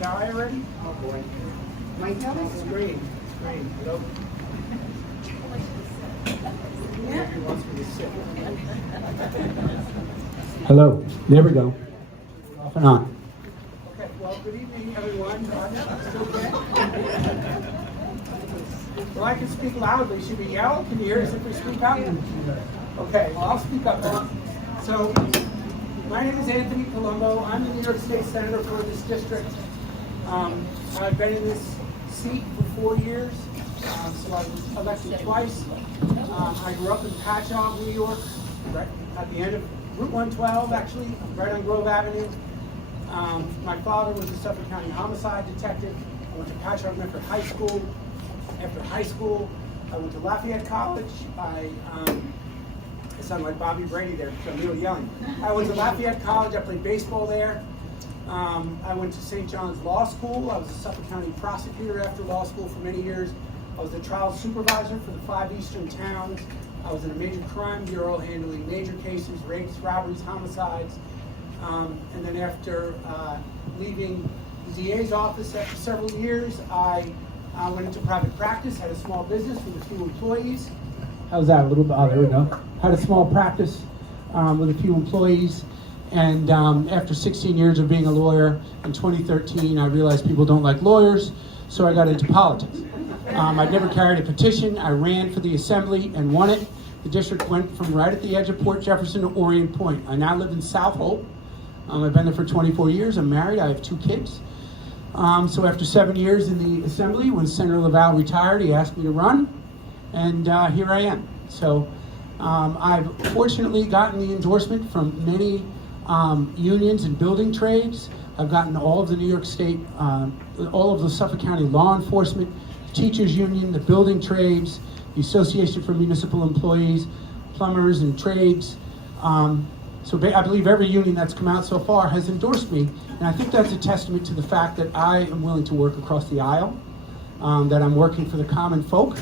die already? Oh boy. My this is green. Green. Hello. Yeah. He wants me to sit. Hello. There we go. Off and on. Okay. Well, good evening, everyone. Still good? Well, I can speak loudly. Should we yell? Can you hear us if we speak up? Okay. Well, I'll speak up then. So, my name is Anthony Colombo. I'm the New York State Senator for this district. I've been in this seat for 4 years, so I was elected twice. I grew up in Patchogue, New York, right at the end of Route 112, actually, right on Grove Avenue. My father was a Suffolk County homicide detective. I went to Patchogue Medford High School. After high school, I went to Lafayette College. I sound like Bobby Brady there because I'm really young. I went to Lafayette College. I played baseball there. I went to St. John's Law School. I was a Suffolk County prosecutor after law school for many years. I was the trial supervisor for the 5 eastern towns. I was in a major crime bureau handling major cases, rapes, robberies, homicides. And then after leaving the DA's office after several years, I went into private practice, had a small business with a few employees. How's that? A little bit, there we go. Had a small practice with a few employees. And after 16 years of being a lawyer, in 2013, I realized people don't like lawyers, so I got into politics. I'd never carried a petition. I ran for the assembly and won it. The district went from right at the edge of Port Jefferson to Orient Point. I now live in South Hope. I've been there for 24 years. I'm married. I have 2 kids. So after 7 years in the assembly, when Senator Laval retired, he asked me to run, and here I am. So I've fortunately gotten the endorsement from many unions and building trades. I've gotten all of the New York State, all of the Suffolk County law enforcement, teachers union, the building trades, the Association for Municipal Employees, plumbers and trades. So I believe every union that's come out so far has endorsed me, and I think that's a testament to the fact that I am willing to work across the aisle, that I'm working for the common folk.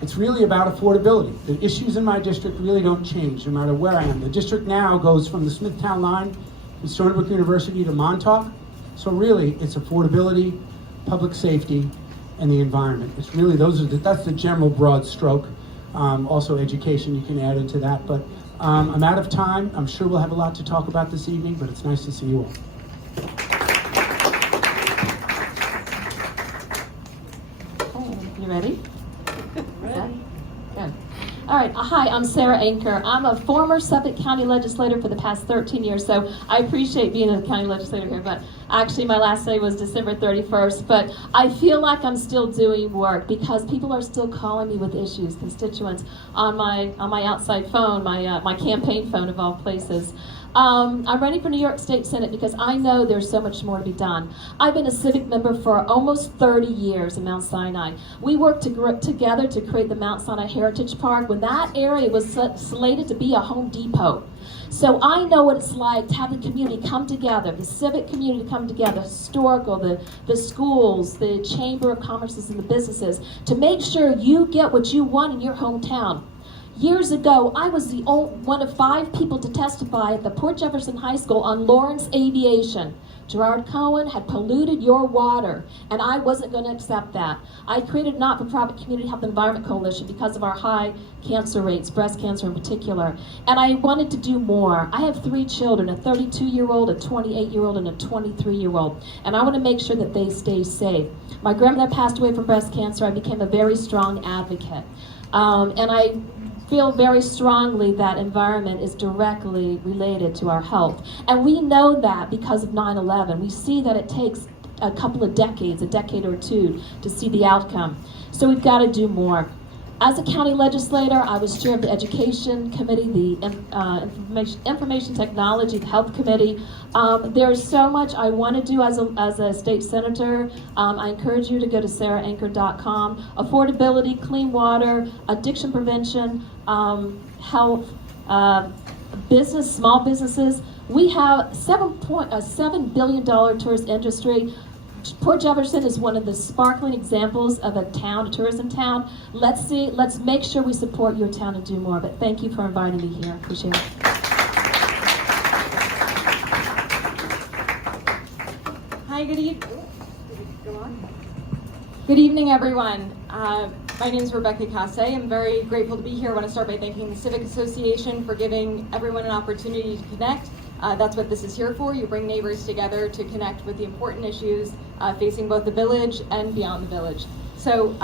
It's really about affordability. The issues in my district really don't change no matter where I am. The district now goes from the Smithtown line to Stony Brook University to Montauk. So really, it's affordability, public safety, and the environment. It's really that's the general broad stroke. Also education you can add into that. But I'm out of time. I'm sure we'll have a lot to talk about this evening, but it's nice to see you all. You ready? Ready. Good. All right. Hi, I'm Sarah Anker. I'm a former Suffolk County legislator for the past 13 years, so I appreciate being a county legislator here, but actually my last day was December 31st, but I feel like I'm still doing work because people are still calling me with issues, constituents, on my outside phone, my campaign phone of all places. I'm running for New York State Senate because I know there's so much more to be done. I've been a civic member for almost 30 years in Mount Sinai. We worked together to create the Mount Sinai Heritage Park when that area was slated to be a Home Depot. So I know what it's like to have the community come together, the civic community come together, historical, the schools, the Chamber of Commerces and the businesses, to make sure you get what you want in your hometown. Years ago, I was the one of 5 people to testify at the Port Jefferson High School on Lawrence Aviation. Gerard Cohen had polluted your water, and I wasn't going to accept that. I created a not-for-profit Community Health Environment Coalition because of our high cancer rates, breast cancer in particular, and I wanted to do more. I have 3 children, a 32-year-old, a 28-year-old, and a 23-year-old, and I want to make sure that they stay safe. My grandmother passed away from breast cancer. I became a very strong advocate, and I feel very strongly that environment is directly related to our health. And we know that because of 9/11. We see that it takes a couple of decades, a decade or 2, to see the outcome. So we've got to do more. As a county legislator, I was chair of the Education Committee, the Information Technology, the Health Committee. There's so much I want to do as a state senator. I encourage you to go to sarahanker.com. Affordability, clean water, addiction prevention, health, business, small businesses. We have $7 billion tourist industry. Port Jefferson is one of the sparkling examples of a town, a tourism town. Let's make sure we support your town and do more. But thank you for inviting me here. Appreciate it. Hi, good evening. Go on. Good evening, everyone. My name is Rebecca Casse. I'm very grateful to be here. I want to start by thanking the Civic Association for giving everyone an opportunity to connect. That's what this is here for. You bring neighbors together to connect with the important issues facing both the village and beyond the village. So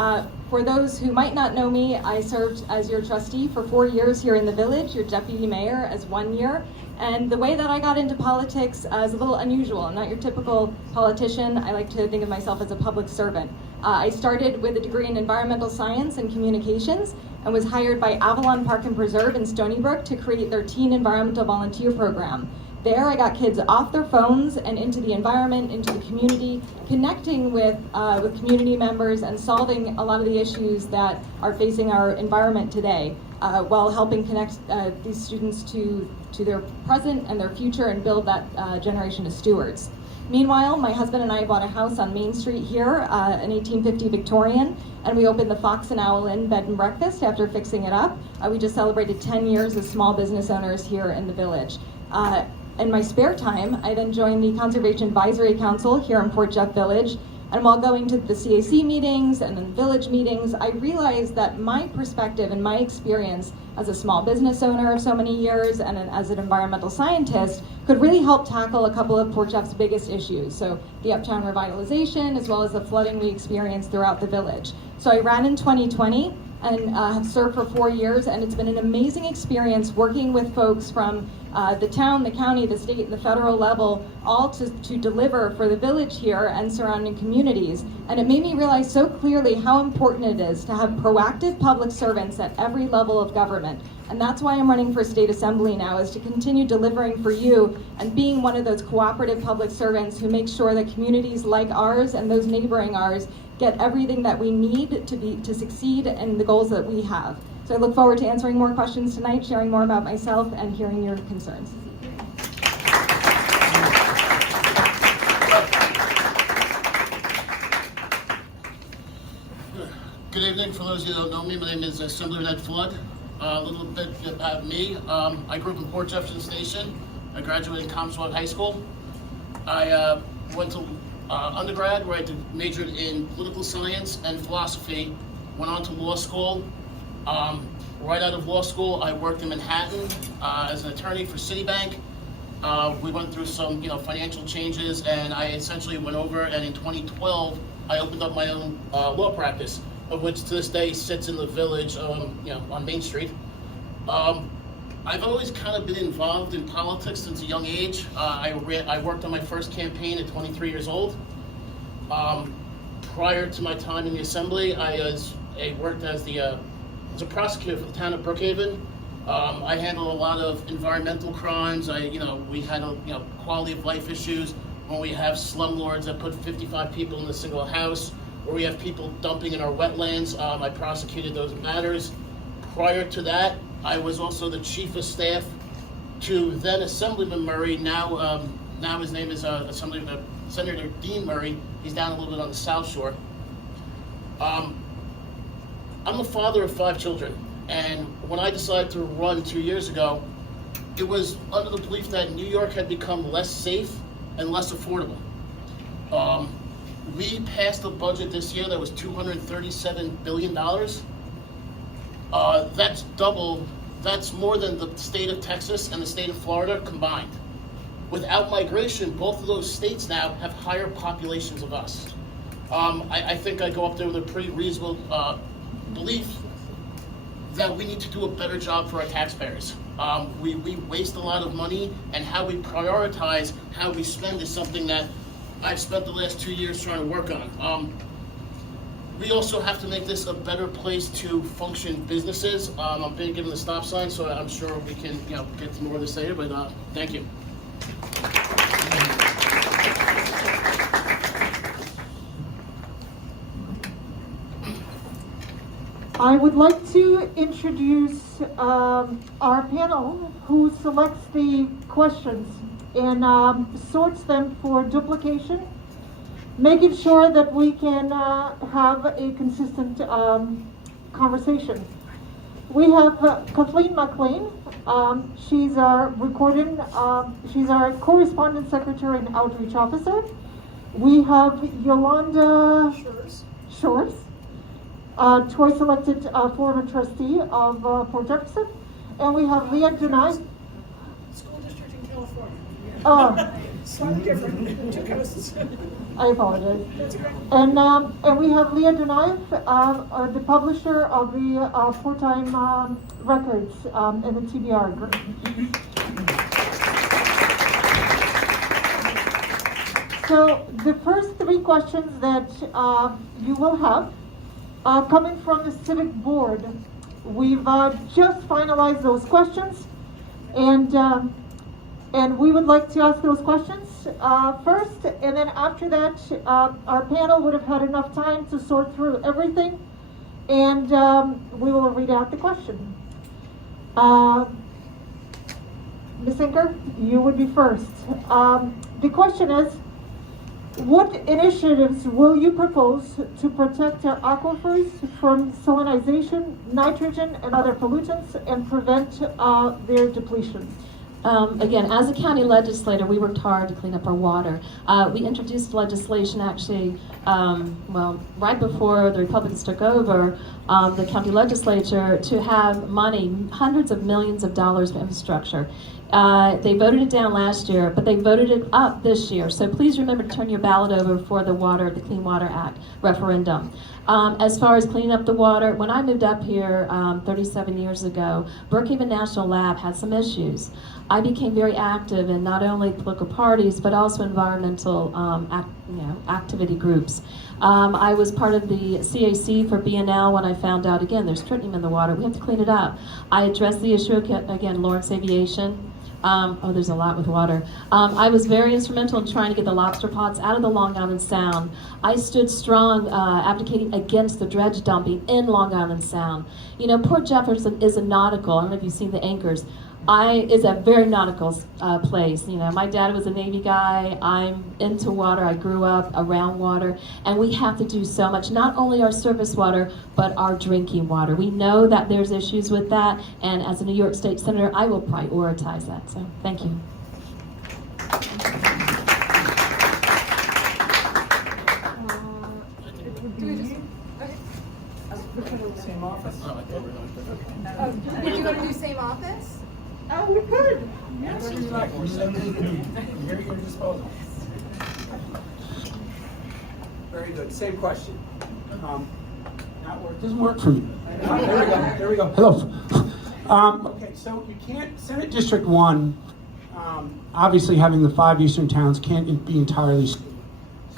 for those who might not know me, I served as your trustee for 4 years here in the village, your deputy mayor as 1 year. And the way that I got into politics is a little unusual. I'm not your typical politician. I like to think of myself as a public servant. I started with a degree in environmental science and communications and was hired by Avalon Park and Preserve in Stony Brook to create their teen environmental volunteer program. There I got kids off their phones and into the environment, into the community, connecting with community members and solving a lot of the issues that are facing our environment today, while helping connect these students to their present and their future and build that generation of stewards. Meanwhile, my husband and I bought a house on Main Street here, an 1850 Victorian, and we opened the Fox and Owl Inn bed and breakfast after fixing it up. We just celebrated 10 years as small business owners here in the village. In my spare time, I then joined the Conservation Advisory Council here in Port Jeff Village. And while going to the CAC meetings and then village meetings, I realized that my perspective and my experience as a small business owner of so many years and as an environmental scientist could really help tackle a couple of Port Jeff's biggest issues. So the uptown revitalization, as well as the flooding we experienced throughout the village. So I ran in 2020 and have served for 4 years, and it's been an amazing experience working with folks from the town, the county, the state, and the federal level, all to deliver for the village here and surrounding communities. And it made me realize so clearly how important it is to have proactive public servants at every level of government. And that's why I'm running for state assembly now, is to continue delivering for you and being one of those cooperative public servants who make sure that communities like ours and those neighboring ours get everything that we need to succeed in the goals that we have. So I look forward to answering more questions tonight, sharing more about myself, and hearing your concerns. Good evening. For those of you who don't know me, my name is Assemblyman Ed Flood. A little bit about me. I grew up in Port Jefferson Station. I graduated in Commonwealth High School. I went to undergrad, where I majored in political science and philosophy. Went on to law school. Right out of law school, I worked in Manhattan as an attorney for Citibank. We went through some, financial changes, and I essentially went over. And in 2012, I opened up my own law practice, of which to this day sits in the village, on Main Street. I've always kind of been involved in politics since a young age. I worked on my first campaign at 23 years old. Prior to my time in the assembly, I worked as a prosecutor for the town of Brookhaven. I handled a lot of environmental crimes. We had quality of life issues when we have slumlords that put 55 people in a single house, or we have people dumping in our wetlands. I prosecuted those matters. Prior to that, I was also the chief of staff to then Assemblyman Murray. Now his name is Senator Dean Murray. He's down a little bit on the South Shore. I'm the father of 5 children, and when I decided to run 2 years ago, it was under the belief that New York had become less safe and less affordable. We passed a budget this year that was $237 billion. That's more than the state of Texas and the state of Florida combined. Without migration, both of those states now have higher populations of us. I think I go up there with a pretty reasonable belief that we need to do a better job for our taxpayers. We waste a lot of money, and how we prioritize how we spend is something that I've spent the last 2 years trying to work on. We also have to make this a better place to function businesses. I'm being given the stop sign, so I'm sure we can get to more of this later, but thank you. I would like to introduce our panel, who selects the questions and sorts them for duplication, making sure that we can have a consistent conversation. We have Kathleen McLean. She's our correspondent secretary and outreach officer. We have Yolanda Shores, twice elected former trustee of Port Jefferson. And we have Leah Denai. School district in California. Oh, Slightly different, two coasts. I apologize. That's great. And we have Leah Denai, the publisher of the Full-Time Records in the TBR group. So the first three questions that you will have coming from the Civic Board. We've just finalized those questions, and we would like to ask those questions first, and then after that, our panel would have had enough time to sort through everything, and we will read out the question. Ms. Inker, you would be first. The question is, what initiatives will you propose to protect our aquifers from salinization, nitrogen, and other pollutants and prevent their depletion? Again, as a county legislator, we worked hard to clean up our water. We introduced legislation actually, right before the Republicans took over the county legislature to have money, hundreds of millions of dollars for infrastructure. They voted it down last year, but they voted it up this year. So please remember to turn your ballot over for the Clean Water Act referendum. As far as cleaning up the water, when I moved up here 37 years ago, Brookhaven National Lab had some issues. I became very active in not only political parties, but also environmental activity groups. I was part of the CAC for BNL when I found out, again, there's tritium in the water. We have to clean it up. I addressed the issue, again, Lawrence Aviation. There's a lot with water. I was very instrumental in trying to get the lobster pots out of the Long Island Sound. I stood strong advocating against the dredge dumping in Long Island Sound. You know, Port Jefferson is a nautical, I don't know if you've seen the anchors. It's a very nautical place. You know, my dad was a Navy guy. I'm into water. I grew up around water, and we have to do so much. Not only our surface water, but our drinking water. We know that there's issues with that, and as a New York State Senator, I will prioritize that. So, thank you. Same office. Oh, I thought we were going to- Would you want to do same office? Oh, we could. Yes, you like. We're here at your disposal. Very good. Same question. Not work. Doesn't work for me. There we go. There we go. Hello. Okay, so you can't. Senate District 1, obviously having the 5 eastern towns can't be entirely screened.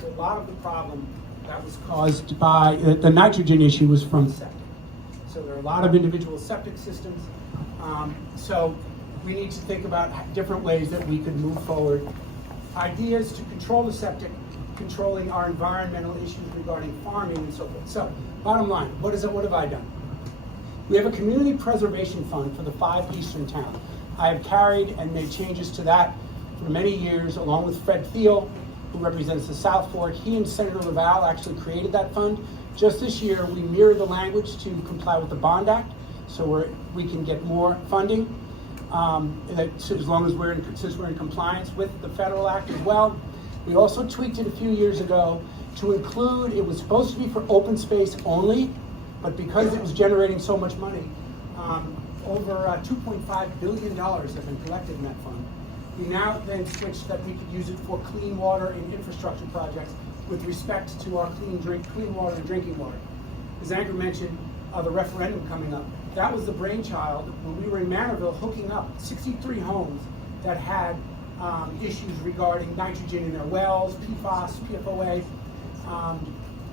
So a lot of the problem That was caused by, the nitrogen issue was from septic. So there are a lot of individual septic systems. So we need to think about different ways that we could move forward. Ideas to control the septic, controlling our environmental issues regarding farming and so forth. So bottom line, what have I done? We have a community preservation fund for the 5 eastern towns. I have carried and made changes to that for many years, along with Fred Thiel, who represents the South Fork. He and Senator Laval actually created that fund. Just this year, we mirrored the language to comply with the Bond Act, so we can get more funding, as long as since we're in compliance with the federal act as well. We also tweaked it a few years ago to include, it was supposed to be for open space only, but because it was generating so much money, over $2.5 billion have been collected in that fund. We now then switched that we could use it for clean water and infrastructure projects with respect to our clean water and drinking water. As Andrew mentioned, the referendum coming up, that was the brainchild when we were in Manorville hooking up 63 homes that had issues regarding nitrogen in their wells, PFAS, PFOA.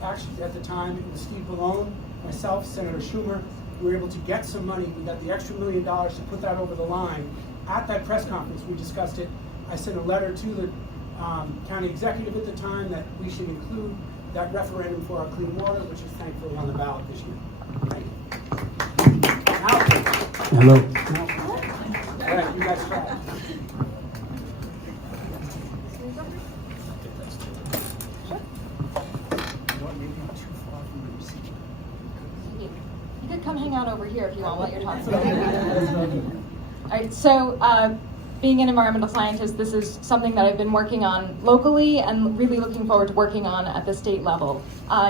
Actually, at the time, it was Steve Ballone, myself, Senator Schumer. We were able to get some money. We got the extra $1 million to put that over the line. At that press conference, we discussed it. I sent a letter to the county executive at the time that we should include that referendum for our clean water, which is thankfully on the ballot this year. Thank you. Hello. All right, you guys try. You could come hang out over here if you want while you're talking. All right, so being an environmental scientist, this is something that I've been working on locally and really looking forward to working on at the state level.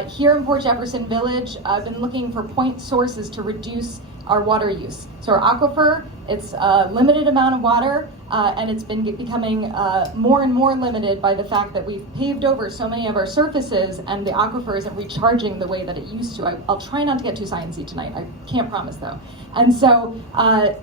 Here in Port Jefferson Village, I've been looking for point sources to reduce our water use. So our aquifer, it's a limited amount of water, and it's been becoming more and more limited by the fact that we've paved over so many of our surfaces and the aquifer isn't recharging the way that it used to. I'll try not to get too sciencey tonight. I can't promise though. And so,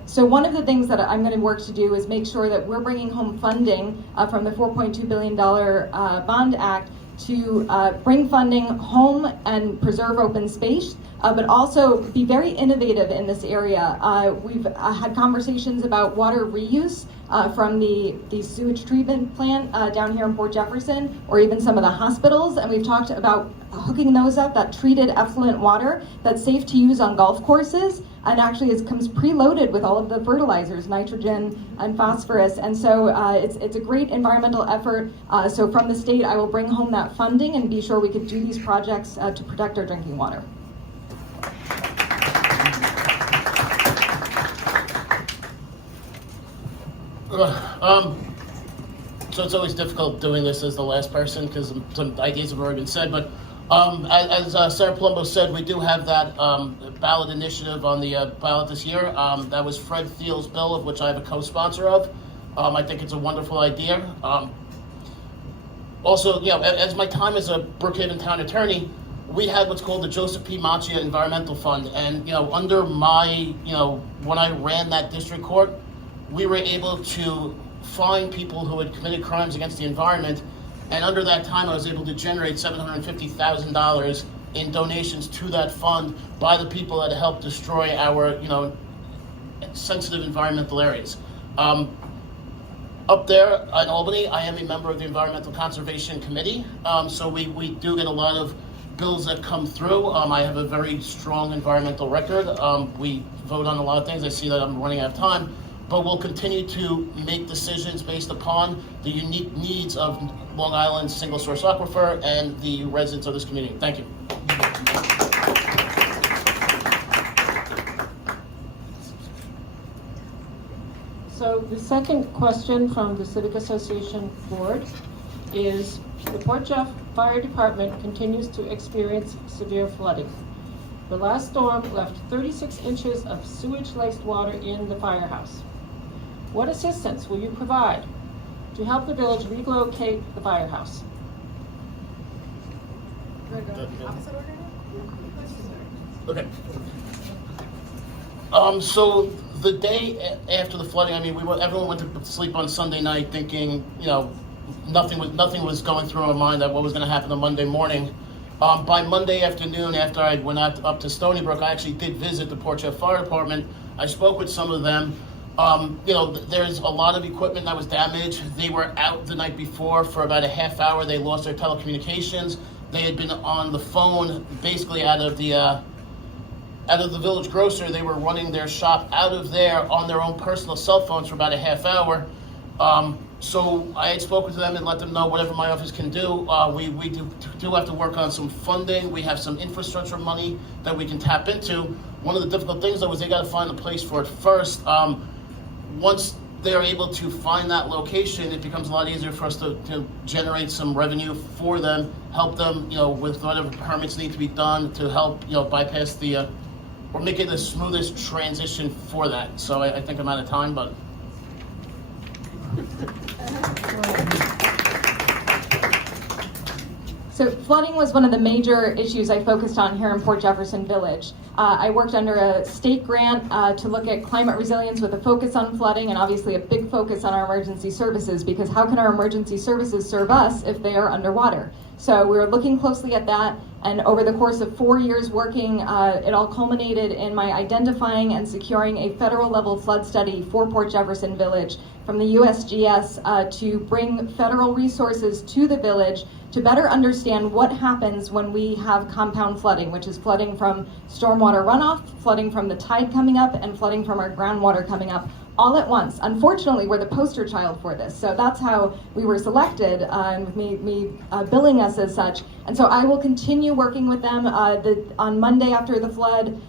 so one of the things that I'm going to work to do is make sure that we're bringing home funding from the $4.2 billion Bond Act to bring funding home and preserve open space, but also be very innovative in this area. We've had conversations about water reuse from the sewage treatment plant down here in Port Jefferson, or even some of the hospitals, and we've talked about hooking those up, that treated effluent water that's safe to use on golf courses, and actually it comes preloaded with all of the fertilizers, nitrogen and phosphorus, and so it's a great environmental effort. So from the state, I will bring home that funding and be sure we could do these projects to protect our drinking water. So it's always difficult doing this as the last person because some ideas have already been said, but as Sarah Palumbo said, we do have that ballot initiative on the ballot this year. That was Fred Thiel's bill, of which I have a co-sponsor of. I think it's a wonderful idea. Also, as my time as a Brookhaven town attorney, we had what's called the Joseph P. Macchia Environmental Fund, and under my, when I ran that district court, we were able to find people who had committed crimes against the environment, and under that time I was able to generate $750,000 in donations to that fund by the people that helped destroy our sensitive environmental areas. Up there in Albany, I am a member of the Environmental Conservation Committee, so we do get a lot of bills that come through. I have a very strong environmental record. We vote on a lot of things. I see that I'm running out of time, but we'll continue to make decisions based upon the unique needs of Long Island's single source aquifer and the residents of this community. Thank you. So the second question from the Civic Association Board is, the Port Jeff Fire Department continues to experience severe flooding. The last storm left 36 inches of sewage-laced water in the firehouse. What assistance will you provide to help the village relocate the firehouse? Okay. So the day after the flooding, everyone went to sleep on Sunday night thinking, nothing was going through our mind that what was going to happen on Monday morning. By Monday afternoon, after I went up to Stony Brook, I actually did visit the Port Jeff Fire Department. I spoke with some of them. There's a lot of equipment that was damaged. They were out the night before for about a half hour. They lost their telecommunications. They had been on the phone basically out of the village grocer. They were running their shop out of there on their own personal cell phones for about a half hour. So I had spoken to them and let them know whatever my office can do. We do have to work on some funding. We have some infrastructure money that we can tap into. One of the difficult things though is they got to find a place for it first. Once they're able to find that location, it becomes a lot easier for us to generate some revenue for them, help them, with whatever permits need to be done to help, bypass the, or make it the smoothest transition for that. So I think I'm out of time, but. So flooding was one of the major issues I focused on here in Port Jefferson Village. I worked under a state grant to look at climate resilience with a focus on flooding and obviously a big focus on our emergency services, because how can our emergency services serve us if they are underwater? So we were looking closely at that, and over the course of 4 years working, it all culminated in my identifying and securing a federal level flood study for Port Jefferson Village from the USGS to bring federal resources to the village to better understand what happens when we have compound flooding, which is flooding from stormwater runoff, flooding from the tide coming up, and flooding from our groundwater coming up all at once. Unfortunately, we're the poster child for this, so that's how we were selected, and with me billing us as such. And so I will continue working with them. On Monday after the flood,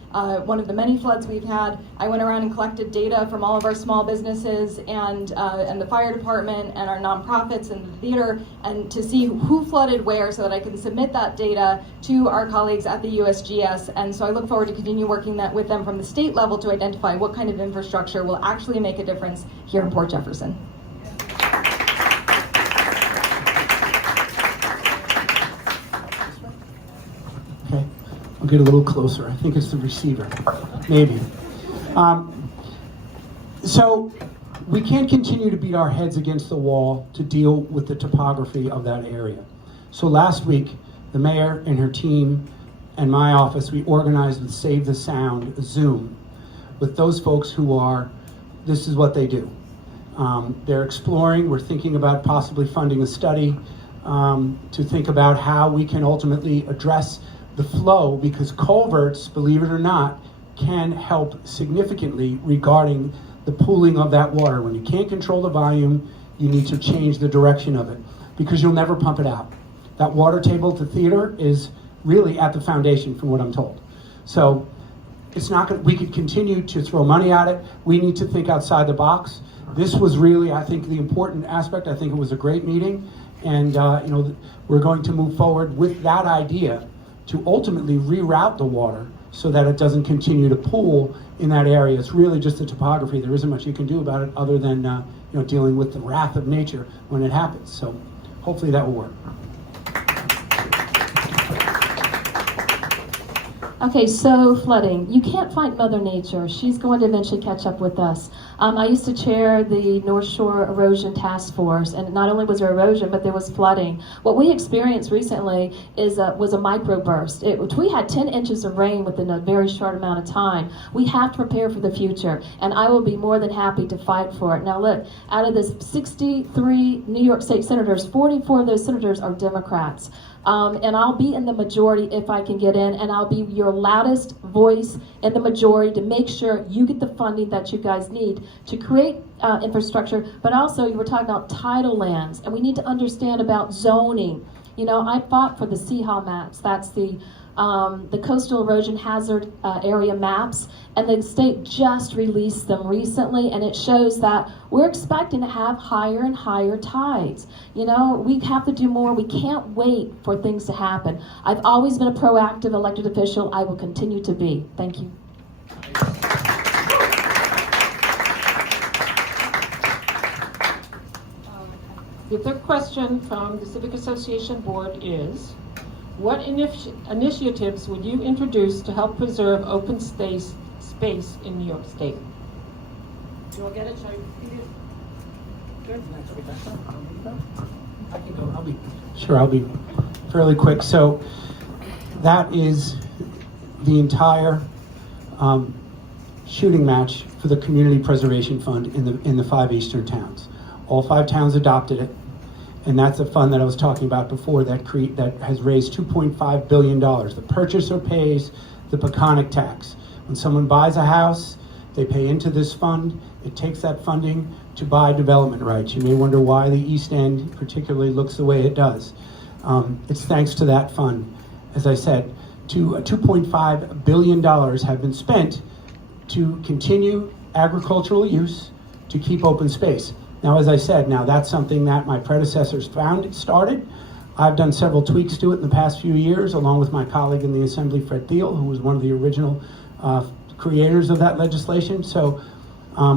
one of the many floods we've had, I went around and collected data from all of our small businesses and the fire department and our nonprofits and the theater, and to see who flooded where so that I can submit that data to our colleagues at the USGS. And so I look forward to continue working with them from the state level to identify what kind of infrastructure will actually make a difference here in Port Jefferson. Okay, I'll get a little closer. I think it's the receiver, maybe. So we can't continue to beat our heads against the wall to deal with the topography of that area. So last week, the mayor and her team and my office, we organized with Save the Sound, Zoom, with those folks who are, this is what they do. They're exploring, we're thinking about possibly funding a study to think about how we can ultimately address the flow, because culverts, believe it or not, can help significantly regarding the pooling of that water. When you can't control the volume, you need to change the direction of it, because you'll never pump it out. That water table at the theater is really at the foundation, from what I'm told. So it's not going. We could continue to throw money at it. We need to think outside the box. This was really, I think, the important aspect. I think it was a great meeting, and we're going to move forward with that idea to ultimately reroute the water so that it doesn't continue to pool in that area. It's really just the topography. There isn't much you can do about it other than dealing with the wrath of nature when it happens. So hopefully that will work. Okay, so flooding. You can't fight Mother Nature. She's going to eventually catch up with us. I used to chair the North Shore Erosion Task Force, and not only was there erosion, but there was flooding. What we experienced recently was a microburst. We had 10 inches of rain within a very short amount of time. We have to prepare for the future, and I will be more than happy to fight for it. Now look, out of the 63 New York State senators, 44 of those senators are Democrats. And I'll be in the majority if I can get in, and I'll be your loudest voice in the majority to make sure you get the funding that you guys need to create infrastructure. But also, you were talking about tidal lands, and we need to understand about zoning. I fought for the CHA maps. That's the coastal erosion hazard area maps, and the state just released them recently, and it shows that we're expecting to have higher and higher tides. We have to do more. We can't wait for things to happen. I've always been a proactive elected official. I will continue to be. Thank you. The third question from the Civic Association Board is, what initiatives would you introduce to help preserve open space in New York State? Do you want to get it? Shall I repeat it? Good. I can go. I'll be fairly quick. So that is the entire shooting match for the Community Preservation Fund in the 5 eastern towns. All 5 towns adopted it. And that's a fund that I was talking about before that has raised $2.5 billion. The purchaser pays the Peconic tax. When someone buys a house, they pay into this fund. It takes that funding to buy development rights. You may wonder why the East End particularly looks the way it does. It's thanks to that fund. As I said, $2.5 billion have been spent to continue agricultural use to keep open space. Now, as I said, that's something that my predecessors started. I've done several tweaks to it in the past few years, along with my colleague in the Assembly, Fred Thiel, who was one of the original creators of that legislation. So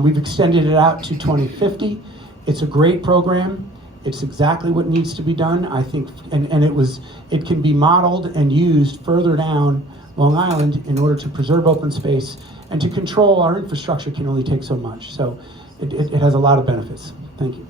we've extended it out to 2050. It's a great program. It's exactly what needs to be done, I think, and it can be modeled and used further down Long Island in order to preserve open space and to control our infrastructure can only take so much. So it has a lot of benefits. Thank you.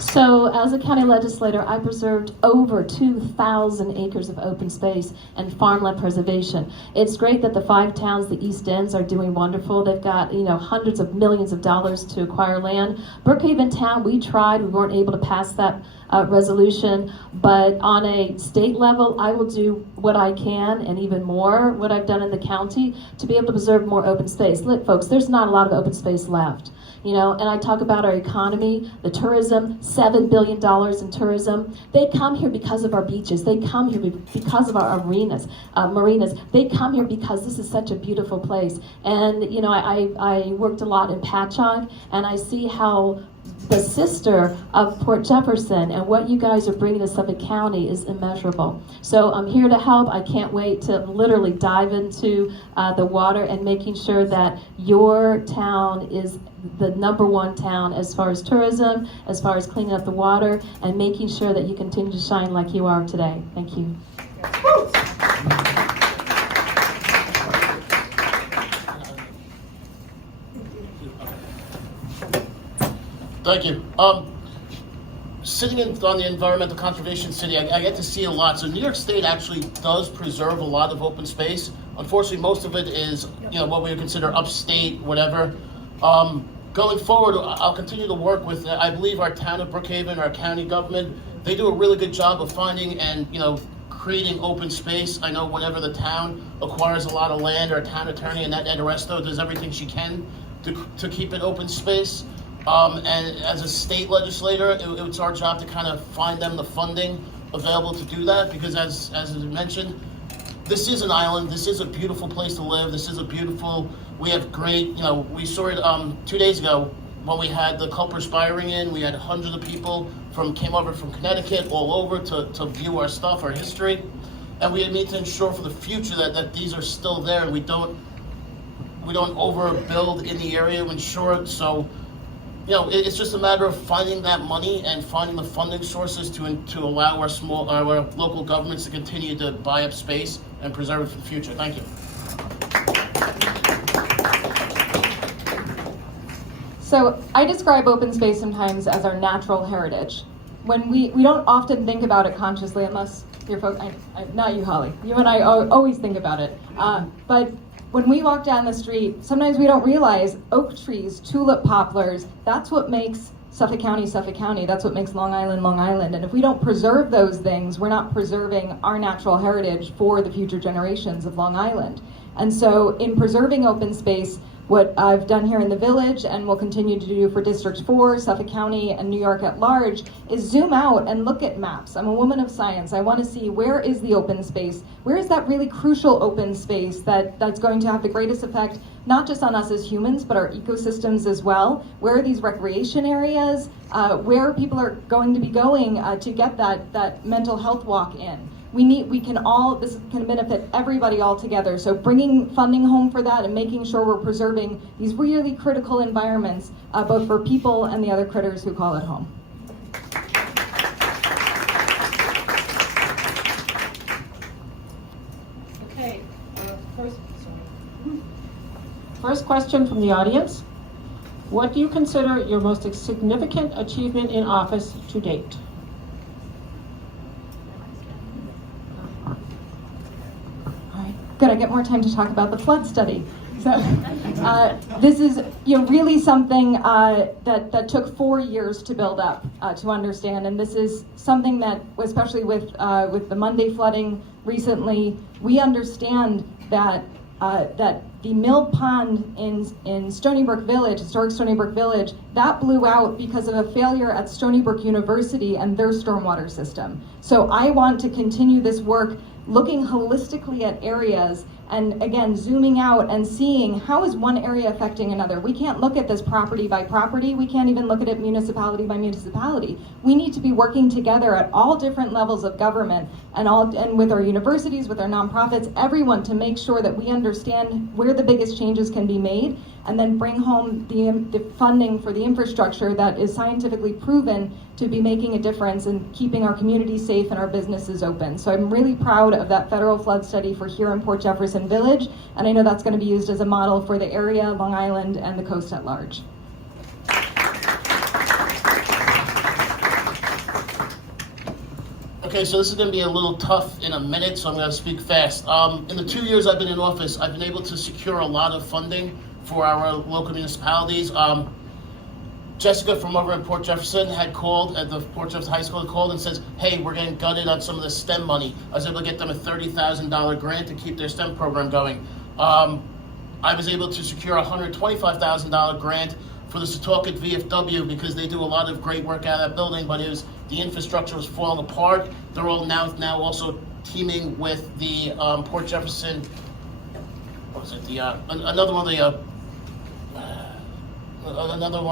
So as a county legislator, I preserved over 2,000 acres of open space and farmland preservation. It's great that the 5 towns, the East Ends, are doing wonderful. They've got hundreds of millions of dollars to acquire land. Brookhaven Town, we tried. We weren't able to pass that resolution. But on a state level, I will do what I can and even more what I've done in the county to be able to preserve more open space. Look, folks, there's not a lot of open space left. And I talk about our economy, the tourism, $7 billion in tourism. They come here because of our beaches. They come here because of our marinas. They come here because this is such a beautiful place. And, I worked a lot in Patchogue, and I see how the sister of Port Jefferson and what you guys are bringing to Suffolk County is immeasurable. So I'm here to help. I can't wait to literally dive into the water and making sure that your town is the #1 town as far as tourism, as far as cleaning up the water, and making sure that you continue to shine like you are today. Thank you. Thank you. Sitting on the Environmental Conservation City, I get to see a lot. So New York State actually does preserve a lot of open space. Unfortunately, most of it is, what we would consider upstate, whatever. Going forward, I'll continue to work with, I believe our town of Brookhaven, our county government, they do a really good job of finding and, creating open space. I know whenever the town acquires a lot of land, our town attorney, Annette Aresto, does everything she can to keep it open space. And as a state legislator, it's our job to kind of find them the funding available to do that, because as I mentioned, this is an island, this is a beautiful place to live, we have great, we saw it 2 days ago when we had the Culper Spiring in, we had hundreds of people came over from Connecticut, all over to view our stuff, our history, and we need to ensure for the future that these are still there and we don't overbuild in the area, ensure it. So it's just a matter of finding that money and finding the funding sources to allow our local governments to continue to buy up space and preserve it for the future. Thank you. So I describe open space sometimes as our natural heritage. When we don't often think about it consciously, unless you're folks, not you, Holly. You and I always think about it. But when we walk down the street, sometimes we don't realize oak trees, tulip poplars, that's what makes Suffolk County, Suffolk County. That's what makes Long Island, Long Island. And if we don't preserve those things, we're not preserving our natural heritage for the future generations of Long Island. And so in preserving open space, what I've done here in the village and will continue to do for District 4, Suffolk County, and New York at large is zoom out and look at maps. I'm a woman of science. I want to see where is the open space? Where is that really crucial open space that's going to have the greatest effect, not just on us as humans, but our ecosystems as well? Where are these recreation areas? Where people are going to be going to get that mental health walk in? This can benefit everybody all together. So bringing funding home for that and making sure we're preserving these really critical environments, both for people and the other critters who call it home. Okay, First question from the audience. What do you consider your most significant achievement in office to date? Good, I get more time to talk about the flood study. So this is really something that took 4 years to build up, to understand, and this is something that, especially with the Monday flooding recently, we understand that the mill pond in Stony Brook Village, historic Stony Brook Village, that blew out because of a failure at Stony Brook University and their stormwater system. So I want to continue this work looking holistically at areas and again zooming out and seeing how is one area affecting another. We can't look at this property by property. We can't even look at it municipality by municipality. We need to be working together at all different levels of government and with our universities, with our nonprofits, everyone, to make sure that we understand where the biggest changes can be made and then bring home the funding for the infrastructure that is scientifically proven to be making a difference and keeping our communities safe and our businesses open. So I'm really proud of that federal flood study for here in Port Jefferson Village, and I know that's going to be used as a model for the area, Long Island, and the coast at large. Okay, so this is going to be a little tough in a minute, so I'm going to speak fast. In the 2 years I've been in office, I've been able to secure a lot of funding for our local municipalities. Jessica from over in Port Jefferson had called at the Port Jefferson High School, called and says, hey, we're getting gutted on some of the STEM money. I was able to get them a $30,000 grant to keep their STEM program going. I was able to secure a $125,000 grant for the Setauket VFW because they do a lot of great work out of that building, but the infrastructure was falling apart. They're all now also teaming with the Port Jefferson. What was it? Another one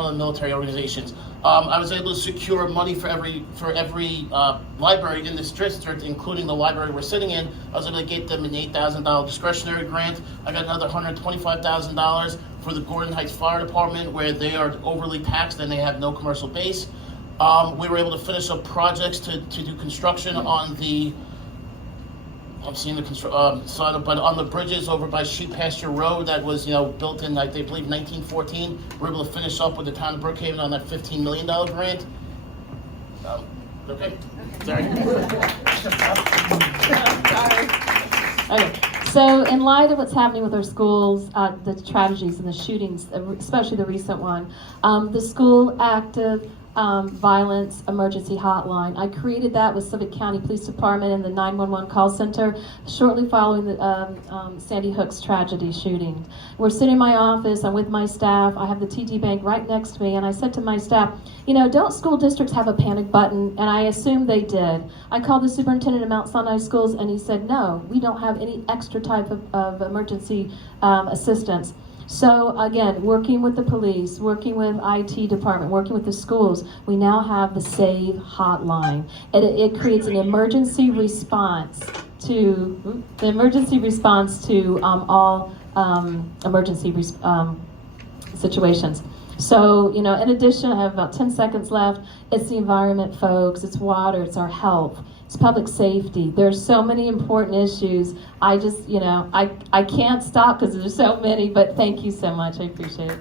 of the military organizations. I was able to secure money for every library in this district, including the library we're sitting in. I was able to get them an $8,000 discretionary grant. I got another $125,000 for the Gordon Heights Fire Department, where they are overly taxed and they have no commercial base. We were able to finish up projects to do construction on the. I'm seeing the side, but on the bridges over by Sheep Pasture Road that was, built in, I believe, 1914. We're able to finish up with the town of Brookhaven on that $15 million grant. Okay. Sorry. Okay. So in light of what's happening with our schools, the tragedies and the shootings, especially the recent one, the school active violence emergency hotline. I created that with Civic County Police Department and the 911 call center shortly following the Sandy Hook's tragedy shooting. We're sitting in my office, I'm with my staff, I have the TD Bank right next to me, and I said to my staff, don't school districts have a panic button? And I assumed they did. I called the superintendent of Mount Sinai Schools and he said, no, we don't have any extra type of emergency assistance. So again, working with the police, working with IT department, working with the schools, we now have the SAVE hotline. It creates an emergency response to all emergency situations. So, in addition, I have about 10 seconds left. It's the environment, folks. It's water. It's our health. It's public safety. There's so many important issues. I just, I can't stop because there's so many, but thank you so much. I appreciate it.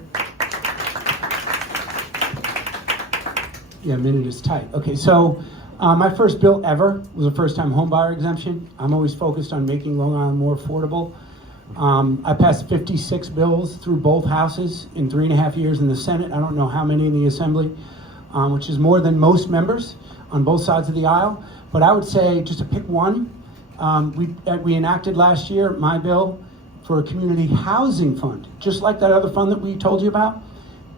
Yeah, a minute is tight. Okay, so my first bill ever was a first-time homebuyer exemption. I'm always focused on making Long Island more affordable. I passed 56 bills through both houses in 3.5 years in the Senate. I don't know how many in the Assembly, which is more than most members on both sides of the aisle. But I would say, just to pick one, we enacted last year my bill for a community housing fund, just like that other fund that we told you about.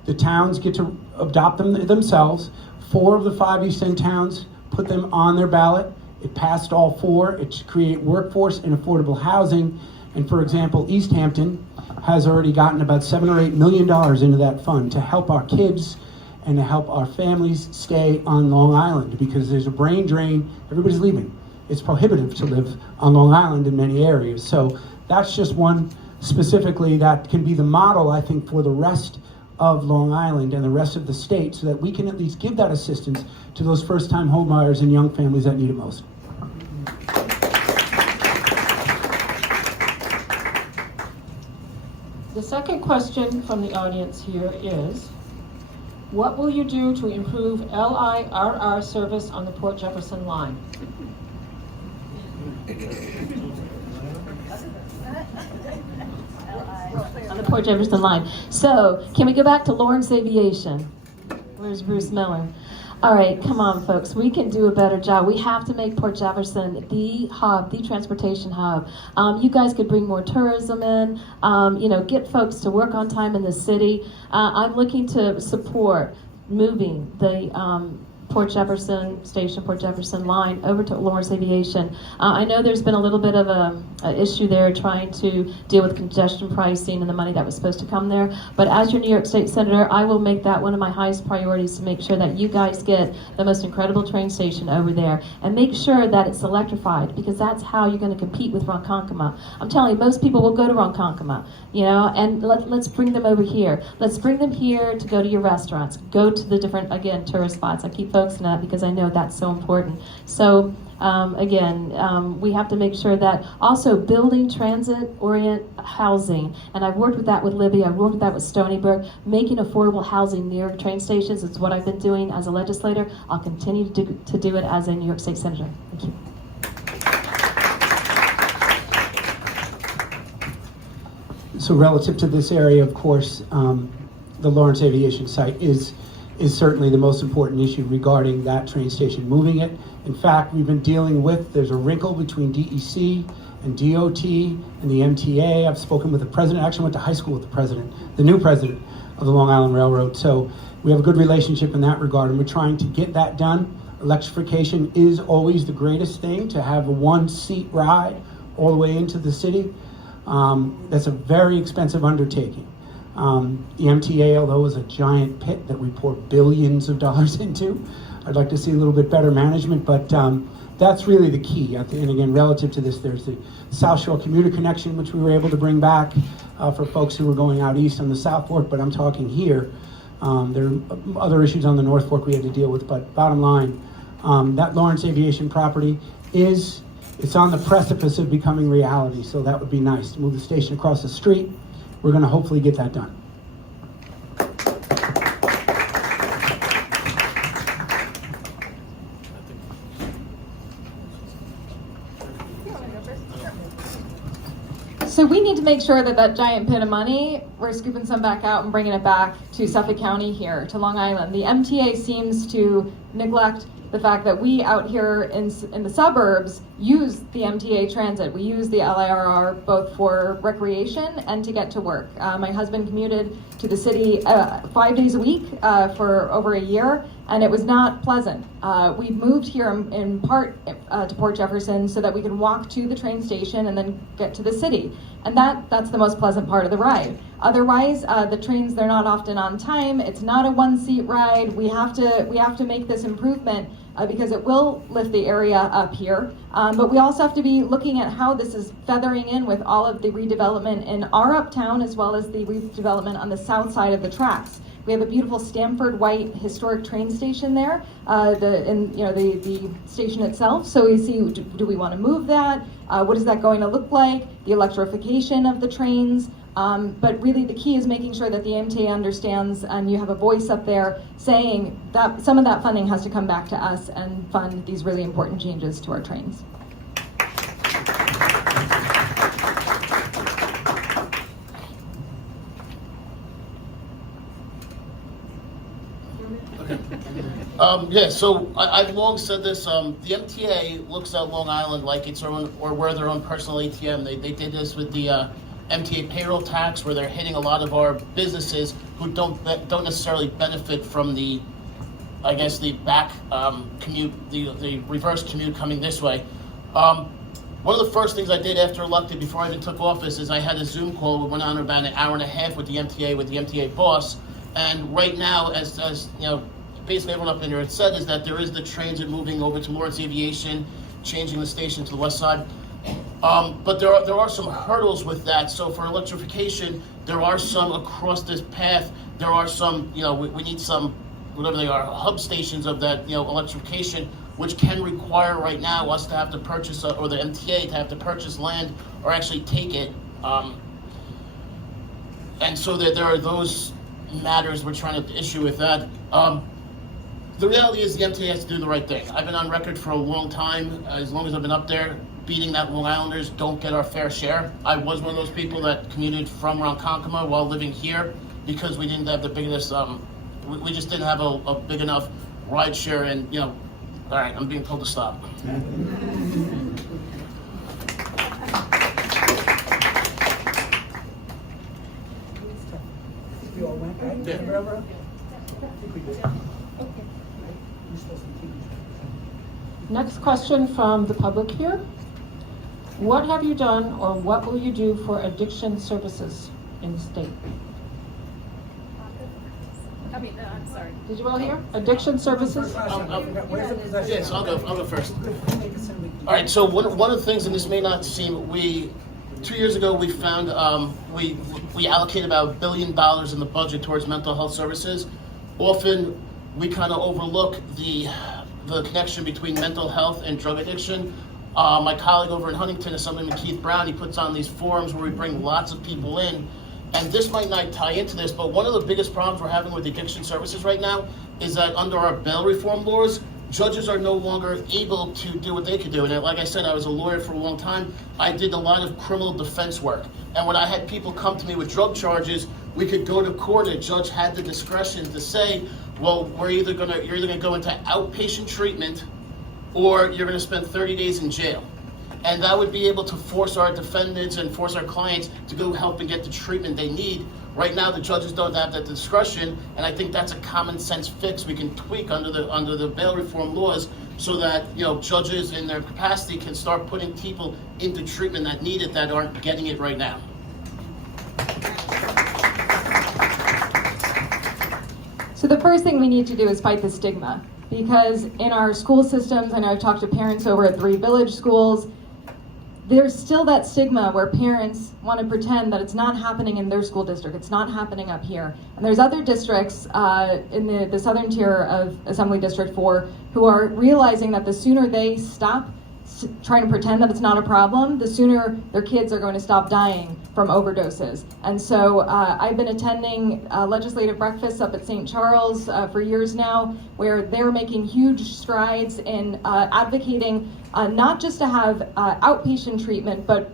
The towns get to adopt them themselves. 4 of the 5 East End towns put them on their ballot. It passed all 4. It should create workforce and affordable housing. And for example, East Hampton has already gotten about $7 or $8 million into that fund to help our kids and to help our families stay on Long Island, because there's a brain drain. Everybody's leaving. It's prohibitive to live on Long Island in many areas. So that's just one specifically that can be the model, I think, for the rest of Long Island and the rest of the state, so that we can at least give that assistance to those first-time homebuyers and young families that need it most. The second question from the audience here is, what will you do to improve LIRR service on the Port Jefferson line? On the Port Jefferson line. So, can we go back to Lawrence Aviation? Where's Bruce Miller? All right, come on, folks. We can do a better job. We have to make Port Jefferson the hub, the transportation hub. You guys could bring more tourism in, get folks to work on time in the city. I'm looking to support moving the Port Jefferson Station, Port Jefferson line over to Lawrence Aviation. I know there's been a little bit of a issue there trying to deal with congestion pricing and the money that was supposed to come there. But as your New York State Senator, I will make that one of my highest priorities to make sure that you guys get the most incredible train station over there and make sure that it's electrified, because that's how you're going to compete with Ronkonkoma. I'm telling you, most people will go to Ronkonkoma, and let's bring them over here. Let's bring them here to go to your restaurants, go to the different, again, tourist spots. I keep focusing on that because I know that's so important. So we have to make sure that also building transit-orient housing, and I've worked with that with Libby, I've worked with that with Stony Brook, making affordable housing near train stations. It's what I've been doing as a legislator. I'll continue to do it as a New York State Senator. Thank you. So relative to this area, of course, the Lawrence Aviation site is certainly the most important issue regarding that train station, moving it. In fact, we've been dealing with, there's a wrinkle between DEC and DOT and the MTA. I've spoken with the president, actually went to high school with the president, the new president of the Long Island Railroad. So we have a good relationship in that regard, and we're trying to get that done. Electrification is always the greatest thing, to have a one-seat ride all the way into the city. That's a very expensive undertaking. The MTA, although is a giant pit that we pour billions of dollars into, I'd like to see a little bit better management, but that's really the key. And again, relative to this, there's the South Shore commuter connection, which we were able to bring back for folks who were going out east on the South Fork, but I'm talking here. There are other issues on the North Fork we had to deal with, but bottom line, that Lawrence Aviation property it's on the precipice of becoming reality, so that would be nice to move the station across the street. We're going to hopefully get that done. So we need to make sure that that giant pit of money, we're scooping some back out and bringing it back to Suffolk County here, to Long Island. The MTA seems to neglect the fact that we out here in the suburbs use the MTA transit. We use the LIRR both for recreation and to get to work. My husband commuted to the city 5 days a week for over a year, and it was not pleasant. We moved here in part to Port Jefferson so that we can walk to the train station and then get to the city. And that's the most pleasant part of the ride. Otherwise, the trains, they're not often on time. It's not a one-seat ride. We have to make this improvement because it will lift the area up here. But we also have to be looking at how this is feathering in with all of the redevelopment in our uptown, as well as the redevelopment on the south side of the tracks. We have a beautiful Stamford White historic train station there, the station itself. So we see, do we want to move that? What is that going to look like? The electrification of the trains. But really the key is making sure that the MTA understands, and you have a voice up there saying that some of that funding has to come back to us and fund these really important changes to our trains. So I've long said this, the MTA looks at Long Island like it's their own, or we're their own personal ATM. They did this with the MTA payroll tax, where they're hitting a lot of our businesses who don't necessarily benefit from the back commute, the reverse commute coming this way. One of the first things I did after elected, before I even took office, is I had a Zoom call. We went on about an hour and a half with the MTA boss. And right now, as you know, basically everyone up in here had said, is that there is the transit moving over to Lawrence Aviation, changing the station to the west side. But there are some hurdles with that. So for electrification, there are some across this path. There are some, we need some, whatever they are, hub stations of that, electrification, which can require right now us to have to purchase, or the MTA to have to purchase land or actually take it. And so there are those matters we're trying to issue with that. The reality is the MTA has to do the right thing. I've been on record for a long time, as long as I've been up there, beating that Long Islanders don't get our fair share. I was one of those people that commuted from Ronkonkoma while living here because we didn't have the biggest, we just didn't have a big enough ride share, and all right, I'm being told to stop. You all went, right? Yeah. Remember? I think we did. Okay. You're supposed to keep. Next question from the public here. What have you done, or what will you do for addiction services in the state? I'm sorry. Did you all hear? Addiction services? Yes, I'll go first. All right, so one of the things, and this may not seem, 2 years ago we found, we allocated about $1 billion in the budget towards mental health services. Often we kind of overlook the connection between mental health and drug addiction. My colleague over in Huntington, Assemblyman Keith Brown, he puts on these forums where we bring lots of people in. And this might not tie into this, but one of the biggest problems we're having with addiction services right now is that under our bail reform laws, judges are no longer able to do what they could do. And like I said, I was a lawyer for a long time. I did a lot of criminal defense work. And when I had people come to me with drug charges, we could go to court and a judge had the discretion to say, well, you're either gonna go into outpatient treatment or you're gonna spend 30 days in jail. and that would be able to force our defendants and force our clients to go help and get the treatment they need. Right now, the judges don't have that discretion, and I think that's a common sense fix we can tweak under the bail reform laws, so that, you know, judges in their capacity can start putting people into treatment that need it, that aren't getting it right now. So the first thing we need to do is fight the stigma, because in our school systems, I know I've talked to parents over at 3 Village schools, there's still that stigma where parents want to pretend that it's not happening in their school district, it's not happening up here. And there's other districts in the southern tier of Assembly District 4 who are realizing that the sooner they stop trying to pretend that it's not a problem, the sooner their kids are going to stop dying from overdoses. And so I've been attending legislative breakfasts up at St. Charles for years now, where they're making huge strides in advocating not just to have outpatient treatment, but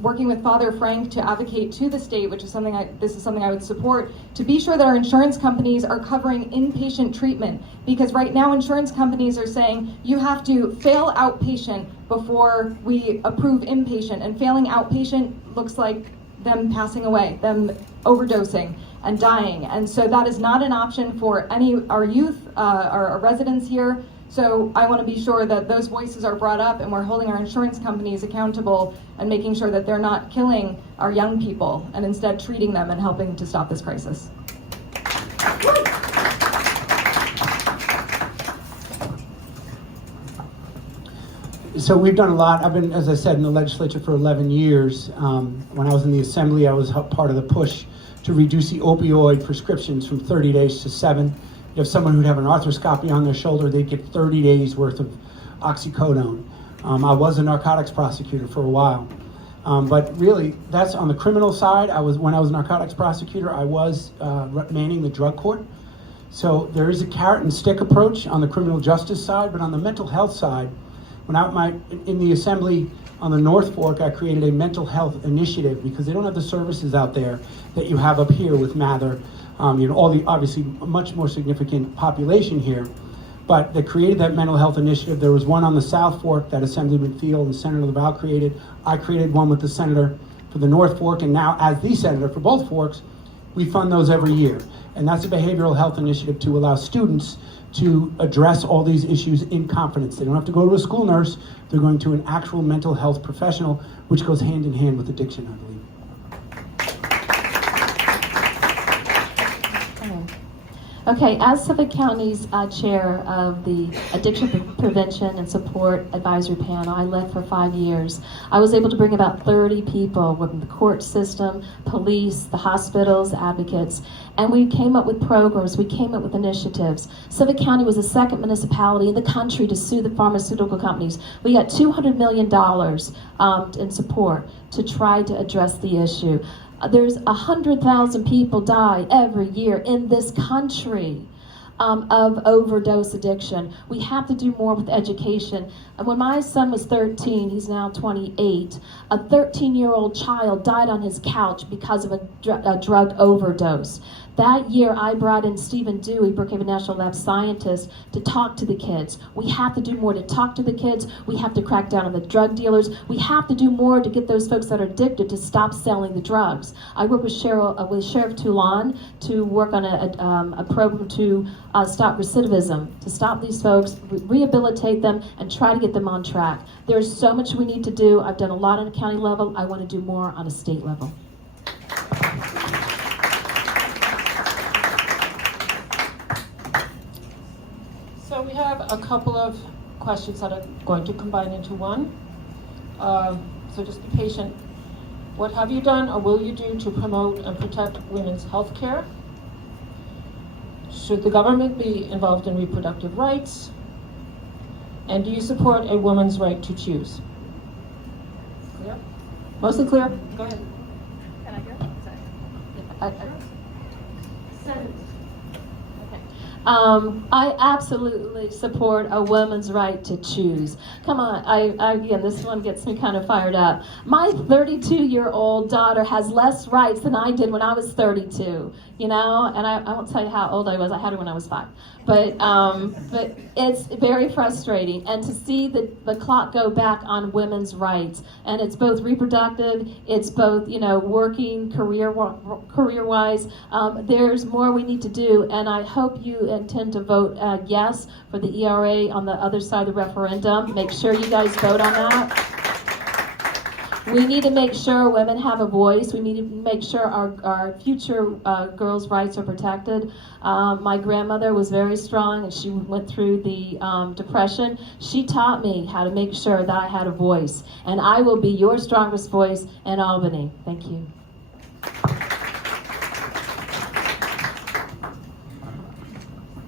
working with Father Frank to advocate to the state, which is something I would support, to be sure that our insurance companies are covering inpatient treatment. Because right now insurance companies are saying you have to fail outpatient before we approve inpatient, and failing outpatient looks like them passing away, them overdosing and dying. And so that is not an option for our youth, our residents here. So I want to be sure that those voices are brought up, and we're holding our insurance companies accountable and making sure that they're not killing our young people, and instead treating them and helping to stop this crisis. So we've done a lot. I've been, as I said, in the legislature for 11 years. When I was in the assembly, I was part of the push to reduce the opioid prescriptions from 30 days to 7. You have someone who'd have an arthroscopy on their shoulder, they'd get 30 days worth of oxycodone. I was a narcotics prosecutor for a while. But really, that's on the criminal side. When I was a narcotics prosecutor, I was manning the drug court. So there is a carrot and stick approach on the criminal justice side, but on the mental health side, in the assembly on the North Fork, I created a mental health initiative, because they don't have the services out there that you have up here with Mather. All the obviously much more significant population here, but they created that mental health initiative. There was one on the South Fork that Assemblyman Field and Senator LaValle created. I created one with the senator for the North Fork, and now as the senator for both forks, we fund those every year. And that's a behavioral health initiative to allow students to address all these issues in confidence. They don't have to go to a school nurse, they're going to an actual mental health professional, which goes hand in hand with addiction, I believe. Okay, as Suffolk County's chair of the Addiction Prevention and Support Advisory Panel, I led for 5 years. I was able to bring about 30 people within the court system, police, the hospitals, advocates, and we came up with programs, we came up with initiatives. Suffolk County was the second municipality in the country to sue the pharmaceutical companies. We got $200 million in support to try to address the issue. There's 100,000 people die every year in this country of overdose addiction. We have to do more with education. And when my son was 13, he's now 28, a 13-year-old child died on his couch because of a drug overdose. That year, I brought in Stephen Dewey, Brookhaven National Lab scientist, to talk to the kids. We have to do more to talk to the kids. We have to crack down on the drug dealers. We have to do more to get those folks that are addicted to stop selling the drugs. I work with Sheriff Toulon to work on a program to stop recidivism, to stop these folks, rehabilitate them, and try to get them on track. There's so much we need to do. I've done a lot on a county level. I want to do more on a state level. So we have a couple of questions that are going to combine into one. So just be patient. What have you done or will you do to promote and protect women's health care? Should the government be involved in reproductive rights? And do you support a woman's right to choose? Clear? Mostly clear? Go ahead. Can I hear? Sorry. I absolutely support a woman's right to choose. Come on, again, this one gets me kind of fired up. My 32-year-old daughter has less rights than I did when I was 32, you know, and I won't tell you how old I was. I had her when I was 5. But it's very frustrating, and to see the clock go back on women's rights, and it's both reproductive, it's both, you know, working career-wise. There's more we need to do, and I hope you intend to vote yes for the ERA on the other side of the referendum. Make sure you guys vote on that. We need to make sure women have a voice. We need to make sure our future girls' rights are protected. My grandmother was very strong, and she went through the Depression. She taught me how to make sure that I had a voice, and I will be your strongest voice in Albany. Thank you.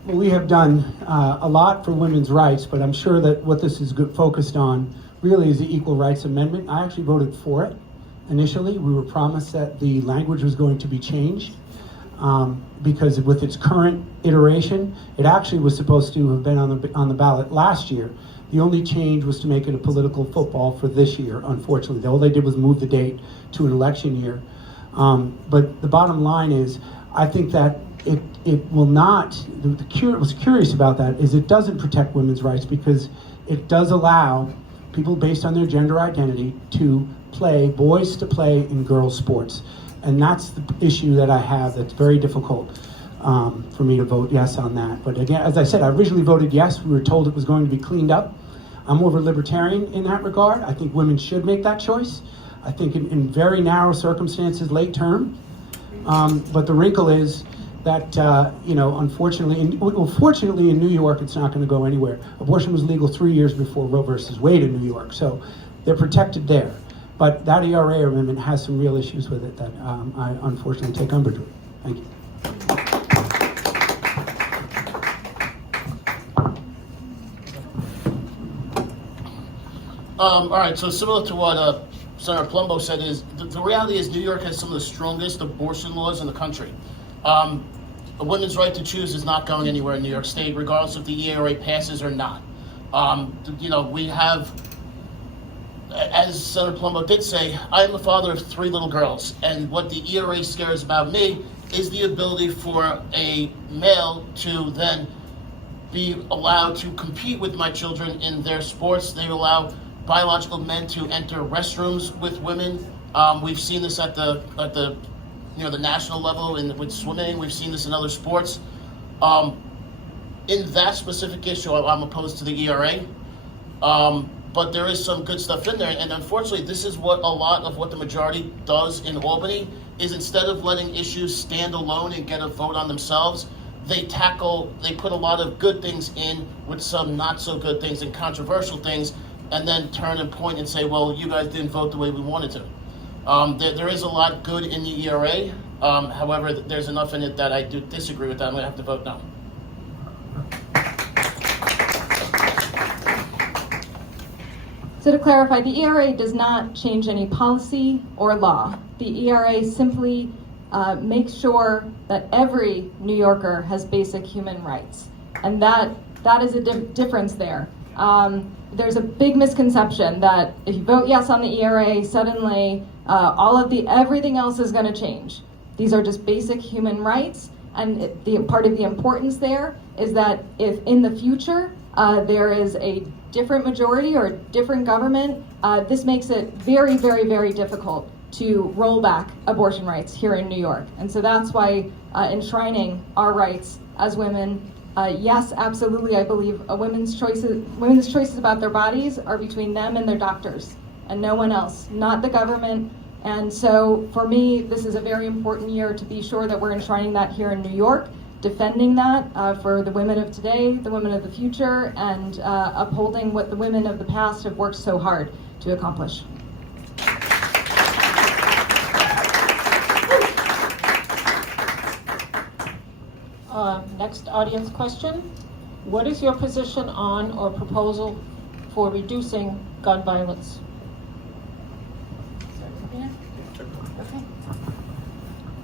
Well, we have done a lot for women's rights, but I'm sure that what this is focused on really is the Equal Rights Amendment. I actually voted for it initially. We were promised that the language was going to be changed because with its current iteration, it actually was supposed to have been on the ballot last year. The only change was to make it a political football for this year, unfortunately. All they did was move the date to an election year. But the bottom line is, I think that it will not, what's curious about that is it doesn't protect women's rights because it does allow people based on their gender identity to play, boys to play in girls' sports. And that's the issue that I have that's very difficult for me to vote yes on that. But again, as I said, I originally voted yes. We were told it was going to be cleaned up. I'm more of a libertarian in that regard. I think women should make that choice. I think in very narrow circumstances, late term. But the wrinkle is that, you know, fortunately in New York, it's not going to go anywhere. Abortion was legal 3 years before Roe versus Wade in New York, so they're protected there. But that ERA amendment has some real issues with it that I unfortunately take umbrage with. Thank you. All right, so similar to what Senator Palumbo said, is the reality is New York has some of the strongest abortion laws in the country. A women's right to choose is not going anywhere in New York State, regardless if the ERA passes or not. You know, we have, as Senator Palumbo did say, I am the father of 3 little girls, and what the ERA scares about me is the ability for a male to then be allowed to compete with my children in their sports. They allow biological men to enter restrooms with women. We've seen this at the you know, the national level with swimming. We've seen this in other sports. In that specific issue, I'm opposed to the ERA. But there is some good stuff in there, and unfortunately, this is what a lot of what the majority does in Albany is instead of letting issues stand alone and get a vote on themselves, they put a lot of good things in with some not so good things and controversial things, and then turn and point and say, well, you guys didn't vote the way we wanted to. There is a lot good in the ERA. However, there's enough in it that I do disagree with that. I'm going to have to vote no. So to clarify, the ERA does not change any policy or law. The ERA simply makes sure that every New Yorker has basic human rights. And that is a difference there. There's a big misconception that if you vote yes on the ERA, suddenly everything else is going to change. These are just basic human rights, and part of the importance there is that if in the future there is a different majority or a different government, this makes it very, very, very difficult to roll back abortion rights here in New York. And so that's why enshrining our rights as women, yes, absolutely, I believe women's choices about their bodies are between them and their doctors and no one else, not the government. And so for me, this is a very important year to be sure that we're enshrining that here in New York, defending that for the women of today, the women of the future, and upholding what the women of the past have worked so hard to accomplish. Next audience question. What is your position on or proposal for reducing gun violence?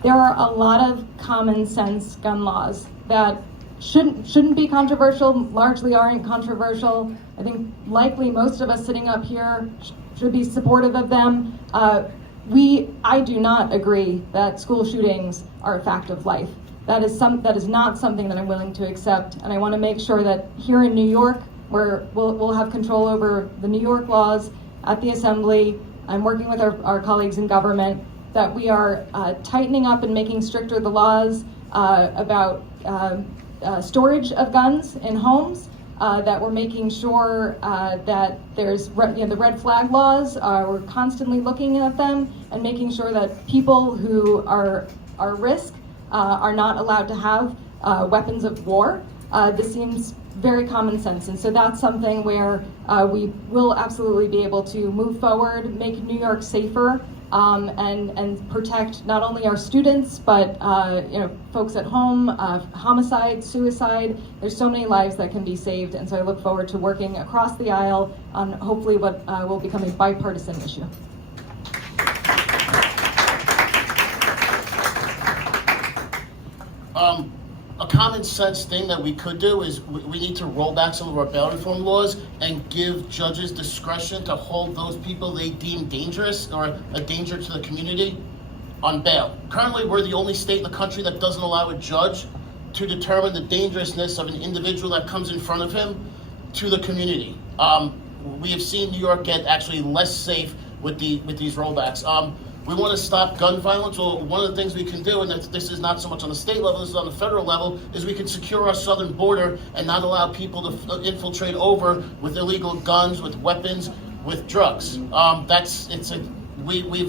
There are a lot of common sense gun laws that shouldn't be controversial, largely aren't controversial. I think likely most of us sitting up here should be supportive of them. I do not agree that school shootings are a fact of life. That is not something that I'm willing to accept, and I want to make sure that here in New York, where we'll have control over the New York laws at the Assembly, I'm working with our colleagues in government, that we are tightening up and making stricter the laws about storage of guns in homes, that we're making sure that there's the red flag laws, we're constantly looking at them and making sure that people who are risk are not allowed to have weapons of war. This seems very common sense, and so that's something where we will absolutely be able to move forward, make New York safer, and protect not only our students, but folks at home, homicide, suicide. There's so many lives that can be saved, and so I look forward to working across the aisle on hopefully what will become a bipartisan issue. A common sense thing that we could do is we need to roll back some of our bail reform laws and give judges discretion to hold those people they deem dangerous or a danger to the community on bail. Currently, we're the only state in the country that doesn't allow a judge to determine the dangerousness of an individual that comes in front of him to the community. We have seen New York get actually less safe with these rollbacks. We want to stop gun violence. Well, one of the things we can do, and this is not so much on the state level, this is on the federal level, is we can secure our southern border and not allow people to infiltrate over with illegal guns, with weapons, with drugs. We've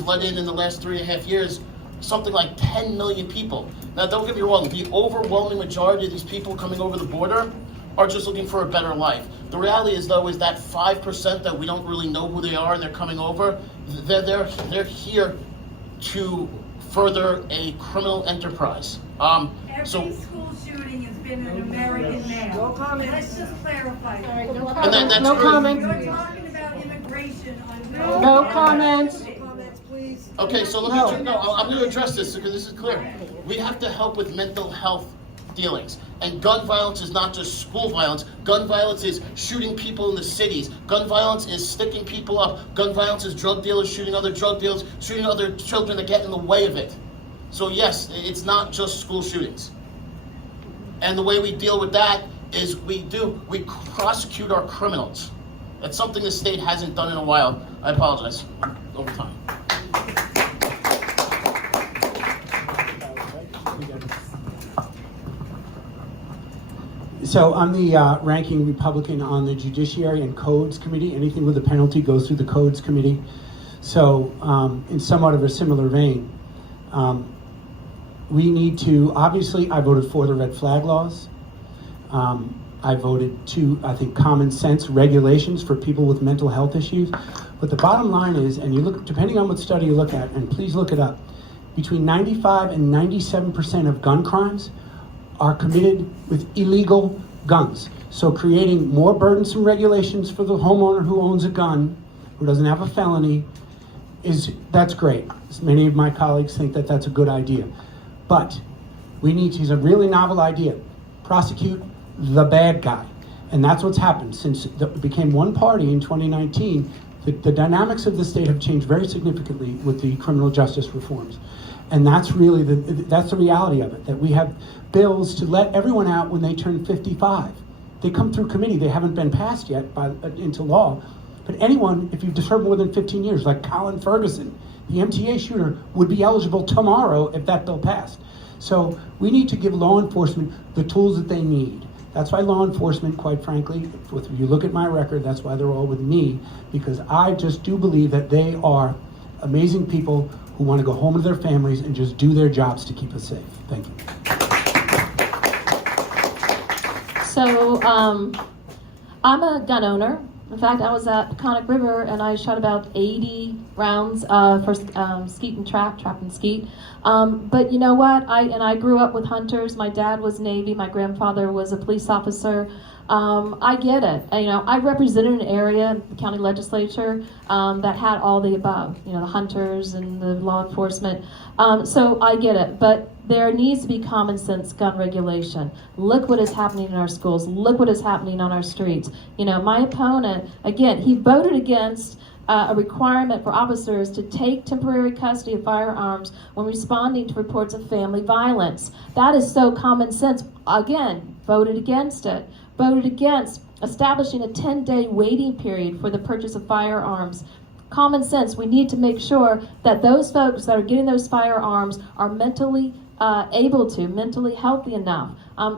let in the last 3.5 years something like 10 million people. Now, don't get me wrong, the overwhelming majority of these people coming over the border are just looking for a better life. The reality is, though, is that 5% that we don't really know who they are and they're coming over, they're here to further a criminal enterprise. Every school shooting has been an American male. No comment. Let's just clarify that. That's No great. comment. You're talking about immigration on No comments. Comments, please. Okay, so I'm going to address this because this is clear. We have to help with mental health dealings. And gun violence is not just school violence. Gun violence is shooting people in the cities. Gun violence is sticking people up. Gun violence is drug dealers shooting other drug dealers, shooting other children that get in the way of it. So yes, it's not just school shootings. And the way we deal with that is we prosecute our criminals. That's something the state hasn't done in a while. I apologize. Over time. So I'm the ranking Republican on the Judiciary and Codes Committee. Anything with a penalty goes through the Codes Committee. So in somewhat of a similar vein, we need to, obviously I voted for the red flag laws. I voted to, I think, common sense regulations for people with mental health issues. But the bottom line is, and you look, depending on what study you look at, and please look it up, between 95 and 97% of gun crimes are committed with illegal guns. So creating more burdensome regulations for the homeowner who owns a gun, who doesn't have a felony, that's great. Many of my colleagues think that that's a good idea. But we need to use a really novel idea. Prosecute the bad guy. And that's what's happened since it became one party in 2019. The dynamics of the state have changed very significantly with the criminal justice reforms. And that's really that's the reality of it, that we have bills to let everyone out when they turn 55. They come through committee, they haven't been passed yet into law. But anyone, if you've served more than 15 years, like Colin Ferguson, the MTA shooter, would be eligible tomorrow if that bill passed. So we need to give law enforcement the tools that they need. That's why law enforcement, quite frankly, if you look at my record, that's why they're all with me, because I just do believe that they are amazing people who want to go home to their families and just do their jobs to keep us safe. Thank you. So I'm a gun owner. In fact, I was at Peconic River and I shot about 80 rounds for skeet and trap and skeet. But you know what? I grew up with hunters. My dad was Navy. My grandfather was a police officer. I get it. I represented an area, the county legislature, that had all the above. The hunters and the law enforcement. So I get it. But there needs to be common sense gun regulation. Look what is happening in our schools. Look what is happening on our streets. You know, my opponent, again, he voted against a requirement for officers to take temporary custody of firearms when responding to reports of family violence. That is so common sense. Again, voted against it. Voted against establishing a 10-day waiting period for the purchase of firearms. Common sense. We need to make sure that those folks that are getting those firearms are mentally mentally healthy enough.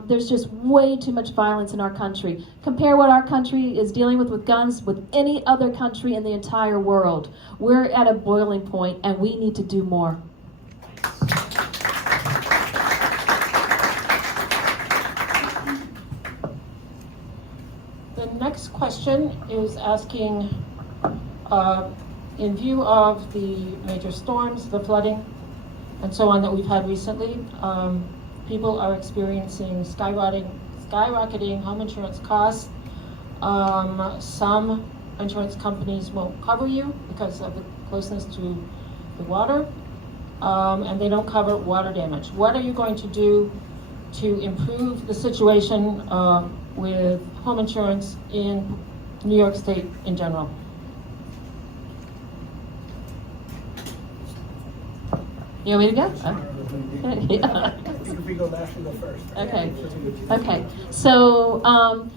There's just way too much violence in our country. Compare what our country is dealing with guns with any other country in the entire world. We're at a boiling point and we need to do more. The next question is asking, in view of the major storms, the flooding, and so on that we've had recently, people are experiencing skyrocketing home insurance costs. Some insurance companies won't cover you because of the closeness to the water, and they don't cover water damage. What are you going to do to improve the situation with home insurance in New York State in general? You want me to go? Yeah. If we go last, we go first. Okay. Okay. So,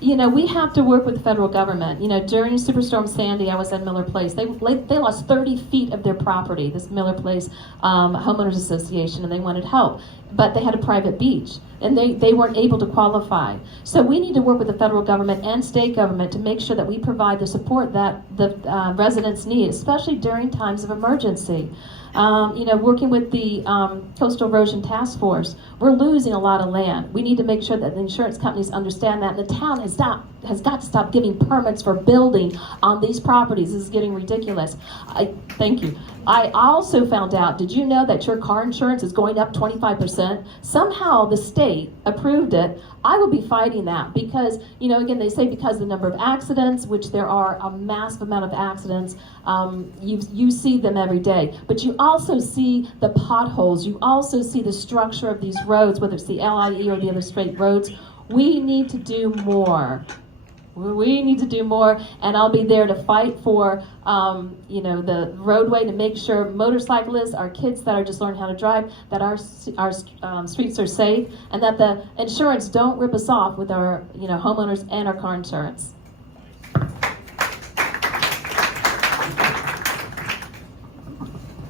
you know, we have to work with the federal government. You know, during Superstorm Sandy, I was at Miller Place. They lost 30 feet of their property, this Miller Place Homeowners Association, and they wanted help. But they had a private beach, and they weren't able to qualify. So we need to work with the federal government and state government to make sure that we provide the support that the residents need, especially during times of emergency. You know, working with the Coastal Erosion Task Force, we're losing a lot of land. We need to make sure that the insurance companies understand that. And the town has got to stop giving permits for building on these properties. This is getting ridiculous. Thank you. I also found out, did you know that your car insurance is going up 25%? Somehow the state approved it. I will be fighting that because, you know, again, they say because of the number of accidents, which there are a massive amount of accidents, you see them every day. But you also see the potholes. You also see the structure of these roads, whether it's the LIE or the other straight roads. We need to do more. We need to do more, and I'll be there to fight for, you know, the roadway to make sure motorcyclists, our kids that are just learning how to drive, that our streets are safe, and that the insurance don't rip us off with our, you know, homeowners and our car insurance.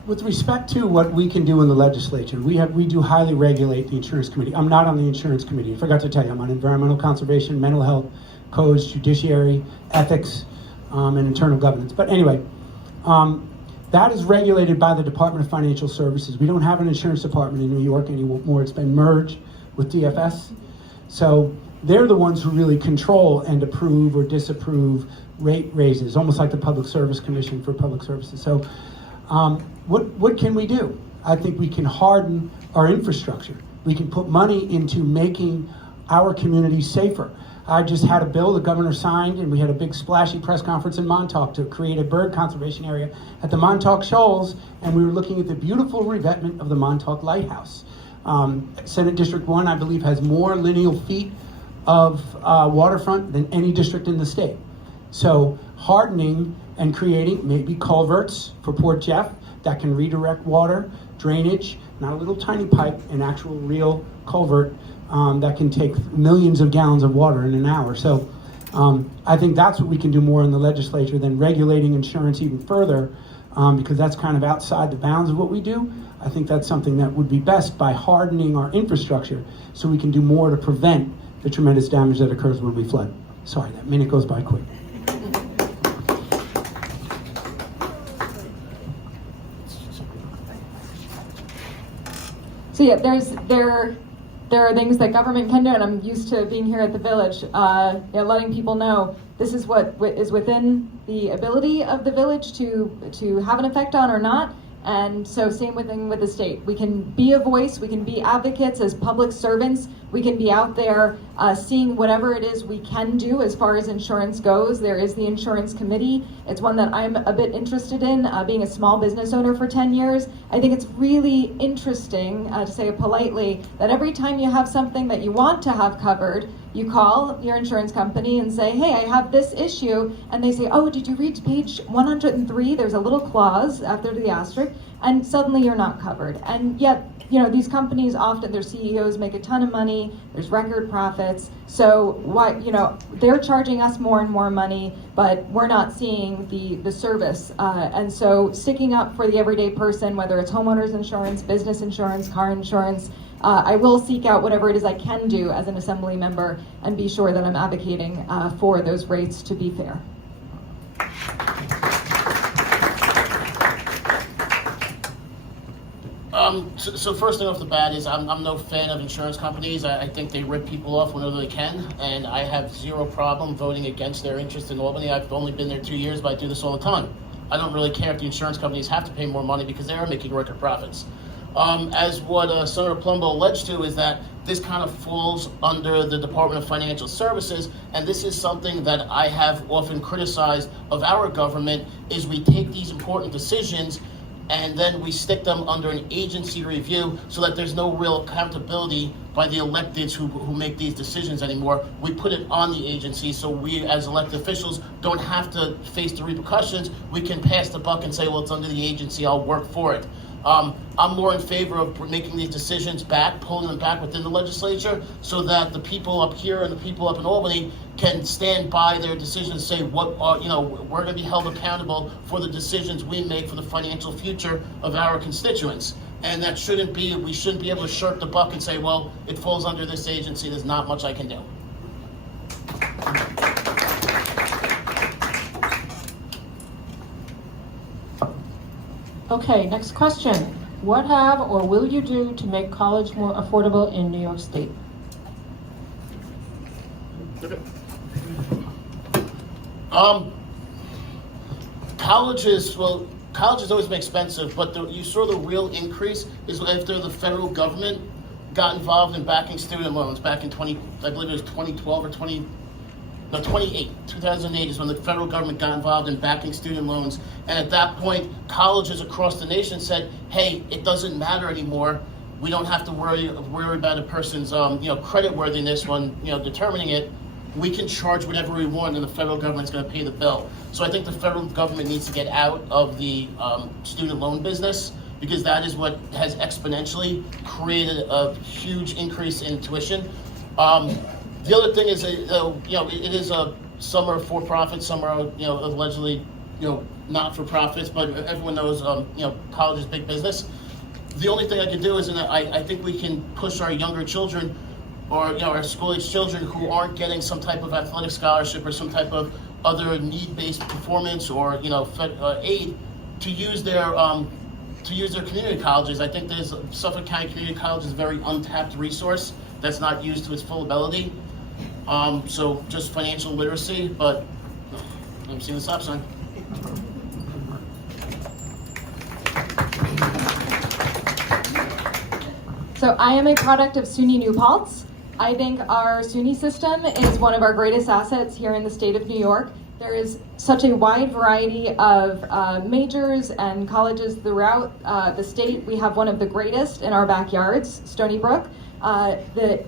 With respect to what we can do in the legislature, we do highly regulate the insurance committee. I'm not on the insurance committee. I forgot to tell you, I'm on environmental conservation, mental health, codes, judiciary, ethics, and internal governance. But anyway, that is regulated by the Department of Financial Services. We don't have an insurance department in New York anymore. It's been merged with DFS. So they're the ones who really control and approve or disapprove rate raises, almost like the Public Service Commission for Public Services. So what can we do? I think we can harden our infrastructure. We can put money into making our communities safer. I just had a bill the governor signed, and we had a big splashy press conference in Montauk to create a bird conservation area at the Montauk Shoals, and we were looking at the beautiful revetment of the Montauk Lighthouse. Senate District 1, I believe, has more lineal feet of waterfront than any district in the state. So hardening and creating maybe culverts for Port Jeff that can redirect water, drainage, not a little tiny pipe, an actual real culvert that can take millions of gallons of water in an hour. So I think that's what we can do more in the legislature than regulating insurance even further, because that's kind of outside the bounds of what we do. I think that's something that would be best by hardening our infrastructure so we can do more to prevent the tremendous damage that occurs when we flood. Sorry, that minute goes by quick. So yeah, there are things that government can do, and I'm used to being here at the village, letting people know this is what is within the ability of the village to have an effect on or not. And so same with the state. We can be a voice, we can be advocates as public servants We can be out there seeing whatever it is we can do as far as insurance goes. There is the insurance committee. It's one that I'm a bit interested in, being a small business owner for 10 years. I think it's really interesting, to say it politely, that every time you have something that you want to have covered, you call your insurance company and say, hey, I have this issue. And they say, oh, did you read page 103? There's a little clause after the asterisk, and suddenly you're not covered. And yet, these companies often, their CEOs make a ton of money, there's record profits. So why, they're charging us more and more money, but we're not seeing the service. And so sticking up for the everyday person, whether it's homeowners insurance, business insurance, car insurance, I will seek out whatever it is I can do as an assembly member and be sure that I'm advocating for those rates to be fair. So first thing off the bat is I'm no fan of insurance companies. I think they rip people off whenever they can, and I have zero problem voting against their interest in Albany. I've only been there 2 years, but I do this all the time. I don't really care if the insurance companies have to pay more money because they are making record profits. As what Senator Palumbo alleged to is that this kind of falls under the Department of Financial Services, and this is something that I have often criticized of our government, is we take these important decisions and then we stick them under an agency review so that there's no real accountability by the electeds who make these decisions anymore. We put it on the agency so we as elected officials don't have to face the repercussions. We can pass the buck and say, well, it's under the agency, I'll work for it. I'm more in favor of making these decisions back, pulling them back within the legislature so that the people up here and the people up in Albany can stand by their decisions and say, we're going to be held accountable for the decisions we make for the financial future of our constituents. And that we shouldn't be able to shirk the buck and say, well, it falls under this agency, there's not much I can do. Okay, next question. What have or will you do to make college more affordable in New York State? Okay. Colleges always been expensive, but you saw the real increase is after the federal government got involved in backing student loans back in 2012 or 2008 is when the federal government got involved in backing student loans. And at that point, colleges across the nation said, hey, it doesn't matter anymore. We don't have to worry about a person's credit worthiness when determining it. We can charge whatever we want and the federal government's going to pay the bill. So I think the federal government needs to get out of the student loan business, because that is what has exponentially created a huge increase in tuition. The other thing is, it is some are for profit, some are allegedly not for profits, but everyone knows college is big business. The only thing I can do is, I think we can push our younger children or our school-age children who aren't getting some type of athletic scholarship or some type of other need-based performance or aid to use their community colleges. I think there's Suffolk County Community College is a very untapped resource that's not used to its full ability. So just financial literacy, but I'm seeing the stop sign. So I am a product of SUNY New Paltz. I think our SUNY system is one of our greatest assets here in the state of New York. There is such a wide variety of majors and colleges throughout the state. We have one of the greatest in our backyards, Stony Brook. The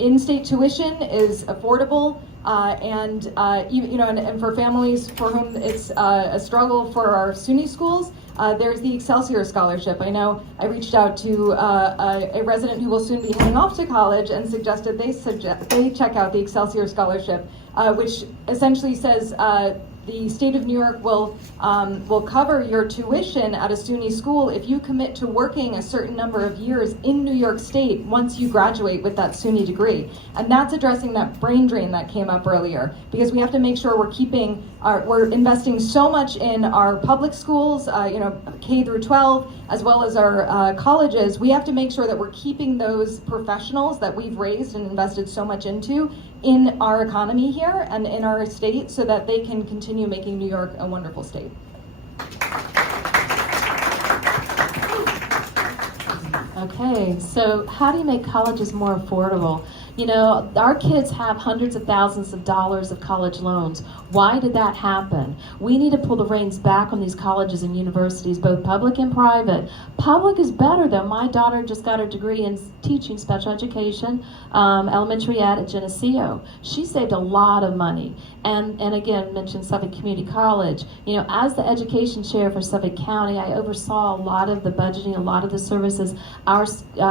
in-state tuition is affordable, and for families for whom it's a struggle for our SUNY schools, there's the Excelsior Scholarship. I know I reached out to a resident who will soon be heading off to college and suggested they check out the Excelsior Scholarship, which essentially says the state of New York will cover your tuition at a SUNY school if you commit to working a certain number of years in New York State once you graduate with that SUNY degree. And that's addressing that brain drain that came up earlier, because we have to make sure we're investing so much in our public schools, K through 12, as well as our colleges. We have to make sure that we're keeping those professionals that we've raised and invested so much into in our economy here and in our state, so that they can continue making New York a wonderful state. Okay, so how do you make colleges more affordable? You know, our kids have hundreds of thousands of dollars of college loans. Why did that happen? We need to pull the reins back on these colleges and universities, both public and private. Public is better though. My daughter just got her degree in teaching special education, elementary ed at Geneseo. She saved a lot of money. And again, mentioned Suffolk Community College. You know, as the education chair for Suffolk County, I oversaw a lot of the budgeting, a lot of the services our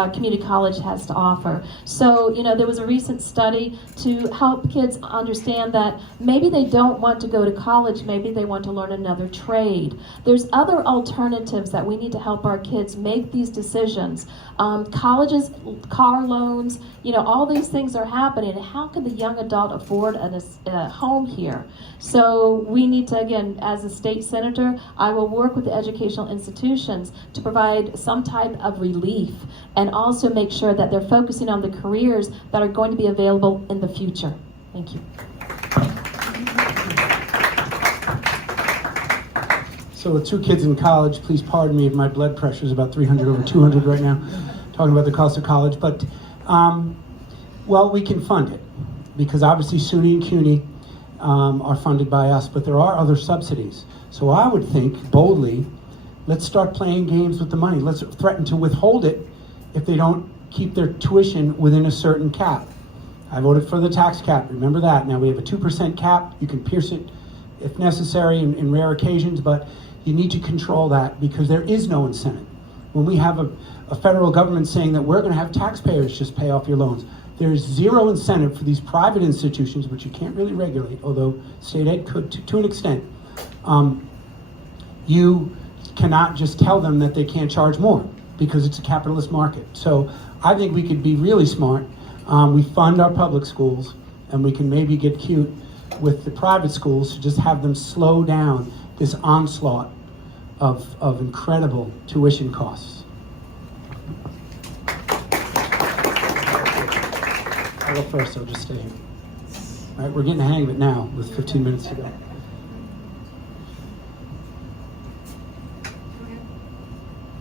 community college has to offer. So, you know, there was a recent study to help kids understand that maybe they don't want to go to college, maybe they want to learn another trade. There's other alternatives that we need to help our kids make these decisions. Colleges, car loans, you know, all these things are happening. How can the young adult afford a home here? So we need to, again, as a state senator, I will work with the educational institutions to provide some type of relief and also make sure that they're focusing on the careers that are going to be available in the future. Thank you. So with 2 kids in college, please pardon me if my blood pressure is about 300 over 200 right now, talking about the cost of college. But, well, we can fund it because obviously SUNY and CUNY are funded by us, but there are other subsidies. So I would think boldly, let's start playing games with the money. Let's threaten to withhold it if they don't keep their tuition within a certain cap. I voted for the tax cap, remember that. Now we have a 2% cap. You can pierce it if necessary in rare occasions, but you need to control that because there is no incentive. When we have a federal government saying that we're going to have taxpayers just pay off your loans, there's zero incentive for these private institutions, which you can't really regulate, although state ed could to an extent. You cannot just tell them that they can't charge more because it's a capitalist market. So I think we could be really smart. We fund our public schools and we can maybe get cute with the private schools to just have them slow down this onslaught of incredible tuition costs. I'll go first, I'll just stay here. All right, we're getting the hang of it now with 15 minutes to go.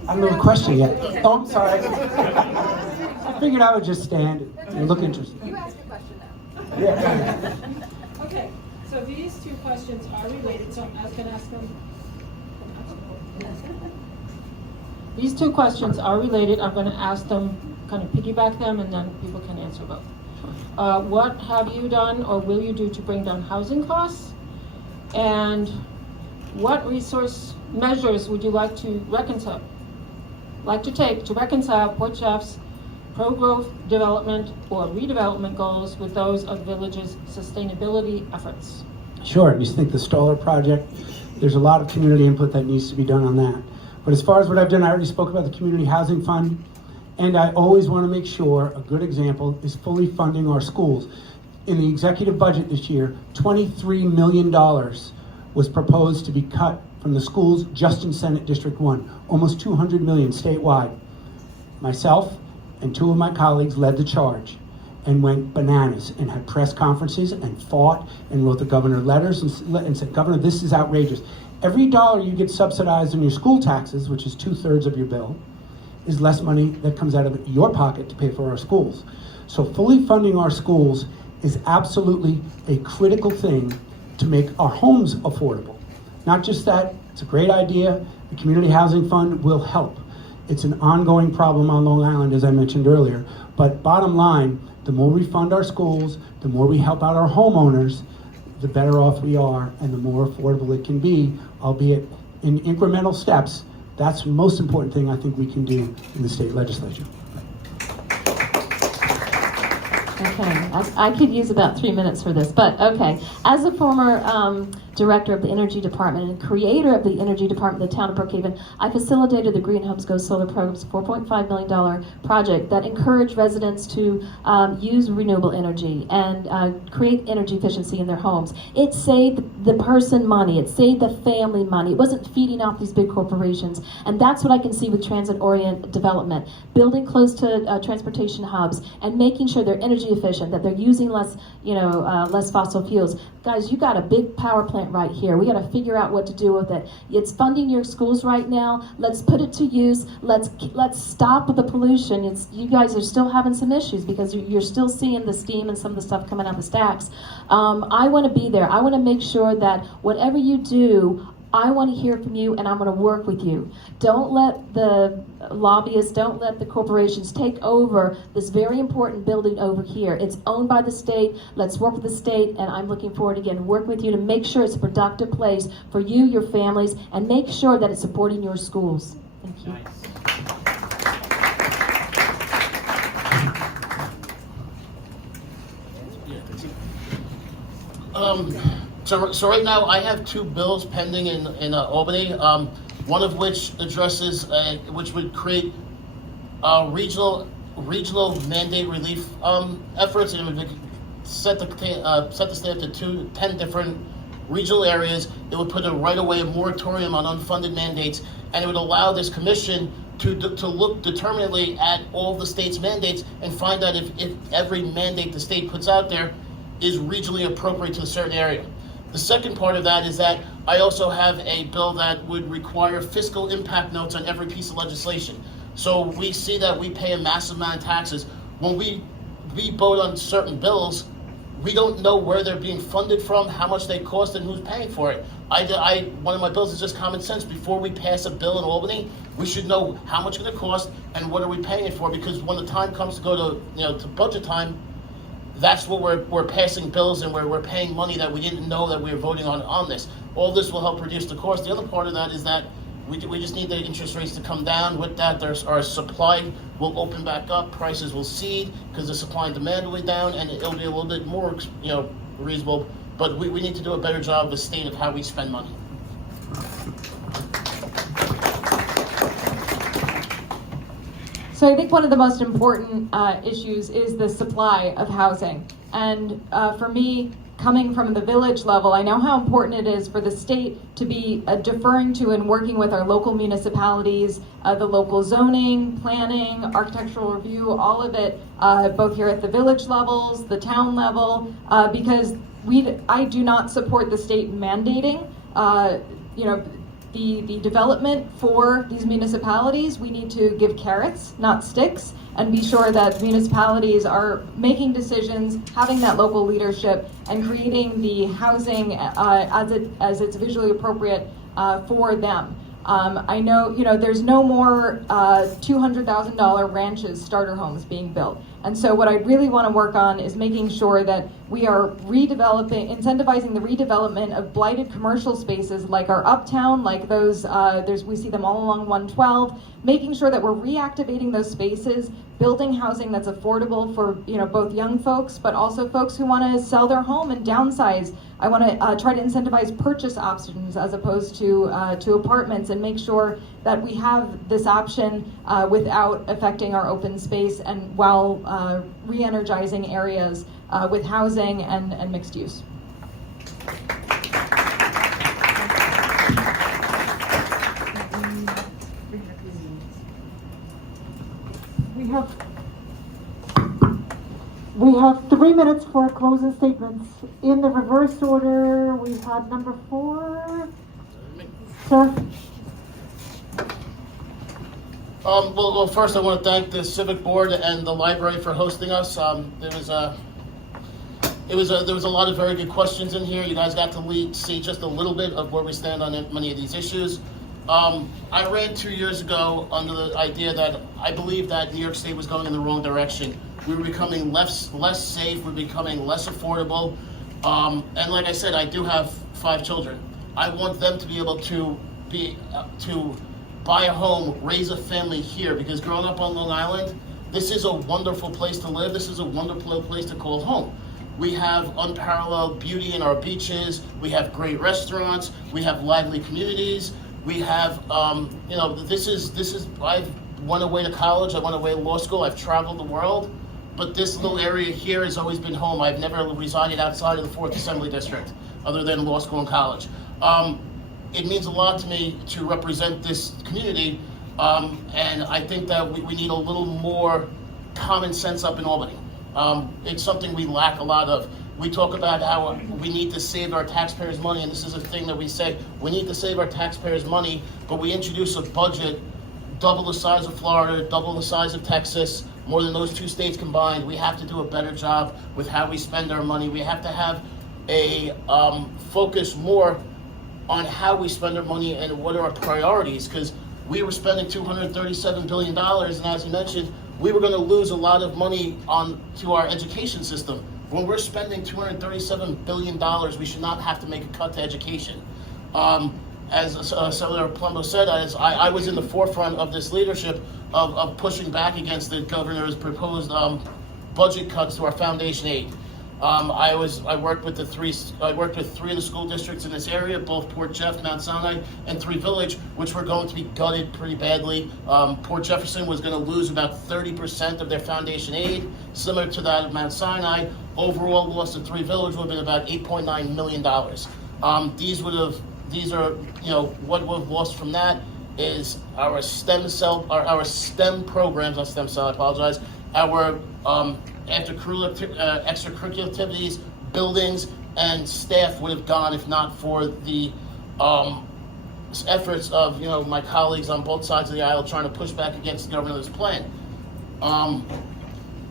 I don't know the question yet. Oh, I'm sorry. I figured I would just stand and look interesting. You ask a question now. Yeah. Okay, so these 2 questions are related, so I was going to ask them. These 2 questions are related. I'm going to ask them, kind of piggyback them, and then people can answer both. What have you done or will you do to bring down housing costs? And what resource measures would you like to take to reconcile Port Jeff's pro-growth development or redevelopment goals with those of village's sustainability efforts? Sure, you think the Stoller project, there's a lot of community input that needs to be done on that. But as far as what I've done, I already spoke about the Community Housing Fund, and I always want to make sure a good example is fully funding our schools. In the executive budget this year, $23 million was proposed to be cut from the schools just in Senate District 1, almost $200 million statewide. Myself and 2 of my colleagues led the charge and went bananas and had press conferences and fought and wrote the governor letters and said, Governor, this is outrageous. Every dollar you get subsidized in your school taxes, which is 2/3 of your bill, is less money that comes out of your pocket to pay for our schools. So fully funding our schools is absolutely a critical thing to make our homes affordable. Not just that, it's a great idea. The Community Housing Fund will help. It's an ongoing problem on Long Island, as I mentioned earlier. But bottom line, the more we fund our schools, the more we help out our homeowners, the better off we are and the more affordable it can be, albeit in incremental steps. That's the most important thing I think we can do in the state legislature. Okay, I could use about 3 minutes for this, but okay. As a former director of the Energy Department and creator of the Energy Department of the town of Brookhaven, I facilitated the Green Homes Go Solar Program's $4.5 million project that encouraged residents to use renewable energy and create energy efficiency in their homes. It saved the person money, it saved the family money. It wasn't feeding off these big corporations, and that's what I can see with transit-oriented development, building close to transportation hubs and making sure they're energy efficient, that they're using less, less fossil fuels. Guys, you got a big power plant environment right here. We got to figure out what to do with it. It's funding your schools right now. Let's put it to use. Let's stop the pollution. You guys are still having some issues because you're still seeing the steam and some of the stuff coming out the stacks. I want to be there. I want to make sure that whatever you do, I want to hear from you, and I'm going to work with you. Don't let the lobbyists, don't let the corporations take over this very important building over here. It's owned by the state. Let's work with the state, and I'm looking forward to again working with you to make sure it's a productive place for you, your families, and make sure that it's supporting your schools. Thank you. So right now I have 2 bills pending in Albany, one of which addresses, which would create regional mandate relief efforts, and it would set the state to 10 different regional areas. It would put a right-of-way moratorium on unfunded mandates, and it would allow this commission to look determinately at all the state's mandates and find out if every mandate the state puts out there is regionally appropriate to a certain area. The second part of that is that I also have a bill that would require fiscal impact notes on every piece of legislation. So we see that we pay a massive amount of taxes. When we vote on certain bills, we don't know where they're being funded from, how much they cost, and who's paying for it. One of my bills is just common sense. Before we pass a bill in Albany, we should know how much it's going to cost and what are we paying it for, because when the time comes to go to budget time, that's what we're passing bills and we're paying money that we didn't know that we were voting on this. All this will help reduce the cost. The other part of that is that we just need the interest rates to come down. With that, our supply will open back up, prices will cede because the supply and demand will be down, and it'll be a little bit more reasonable. But we need to do a better job of the state of how we spend money. So I think one of the most important issues is the supply of housing. And for me, coming from the village level, I know how important it is for the state to be deferring to and working with our local municipalities, the local zoning, planning, architectural review, all of it, both here at the village levels, the town level, because I do not support the state mandating, the development for these municipalities. We need to give carrots, not sticks, and be sure that municipalities are making decisions, having that local leadership, and creating the housing as it's visually appropriate for them. I know, there's no more $200,000 ranches, starter homes being built. And so what I really want to work on is making sure that we are incentivizing the redevelopment of blighted commercial spaces like our Uptown, like those, we see them all along 112, making sure that we're reactivating those spaces, building housing that's affordable for both young folks, but also folks who want to sell their home and downsize. I want to try to incentivize purchase options as opposed to apartments, and make sure that we have this option without affecting our open space, and while re-energizing areas with housing and mixed use. We have 3 minutes for closing statements. In the reverse order, we had number 4. Sir? Well, first I want to thank the Civic Board and the library for hosting us. There was a lot of very good questions in here. You guys got to see just a little bit of where we stand on many of these issues. I ran 2 years ago under the idea that I believed that New York State was going in the wrong direction. We were becoming less safe, we're becoming less affordable. And like I said, I do have 5 children. I want them to be able to buy a home, raise a family here, because growing up on Long Island, this is a wonderful place to live. This is a wonderful place to call home. We have unparalleled beauty in our beaches. We have great restaurants. We have lively communities. We have, I went away to college. I went away to law school. I've traveled the world. But this little area here has always been home. I've never resided outside of the 4th Assembly District, other than law school and college. It means a lot to me to represent this community, and I think that we need a little more common sense up in Albany. It's something we lack a lot of. we talk about how we need to save our taxpayers' money, and this is a thing that we say, we need to save our taxpayers' money, but we introduce a budget double the size of Florida, double the size of Texas, more than those two states combined. We have to do a better job with how we spend our money. We have to have a focus more on how we spend our money and what are our priorities, because we were spending $237 billion, and as you mentioned, we were going to lose a lot of money to our education system. When we're spending $237 billion, we should not have to make a cut to education. As Senator Palumbo said, I was in the forefront of this leadership of pushing back against the governor's proposed budget cuts to our foundation aid. I worked with three of the school districts in this area, both Port Jeff, Mount Sinai, and Three Village, which were going to be gutted pretty badly. Port Jefferson was going to lose about 30% of their foundation aid, similar to that of Mount Sinai. Overall loss to Three Village would have been about $8.9 million. What we've lost from that is our STEM programs, not stem cell, I apologize, our extracurricular activities, buildings, and staff would have gone if not for the efforts of my colleagues on both sides of the aisle trying to push back against the governor's plan.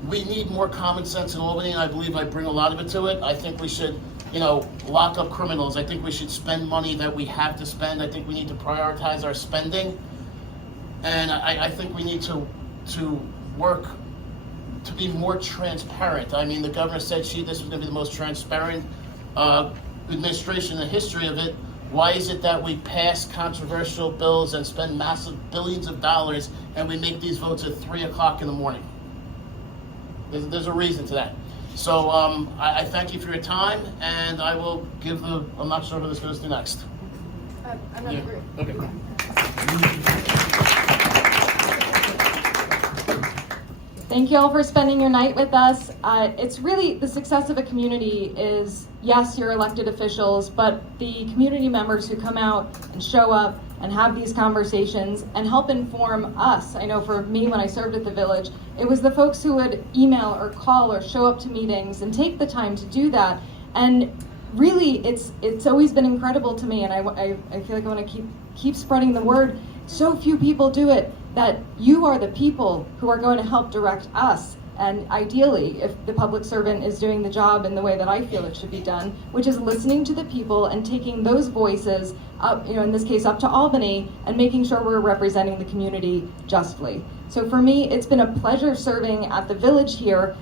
We need more common sense in Albany, and I believe I bring a lot of it to it. I think we should lock up criminals. I think we should spend money that we have to spend. I think we need to prioritize our spending. And I think we need to work to be more transparent. I mean, the governor said this was going to be the most transparent administration in the history of it. Why is it that we pass controversial bills and spend massive billions of dollars and we make these votes at 3 o'clock in the morning? There's a reason to that. So I thank you for your time, and I will give I'm not sure who this goes to next. I'm not agree. Okay. Thank you all for spending your night with us. It's really the success of a community is, yes, your elected officials, but the community members who come out and show up and have these conversations and help inform us. I know for me, when I served at the village, it was the folks who would email or call or show up to meetings and take the time to do that. And really, it's always been incredible to me, and I feel like I want to keep spreading the word. So few people do it, that you are the people who are going to help direct us. And ideally, if the public servant is doing the job in the way that I feel it should be done, which is listening to the people and taking those voices up, in this case up to Albany, and making sure we're representing the community justly. So for me, it's been a pleasure serving at the village here,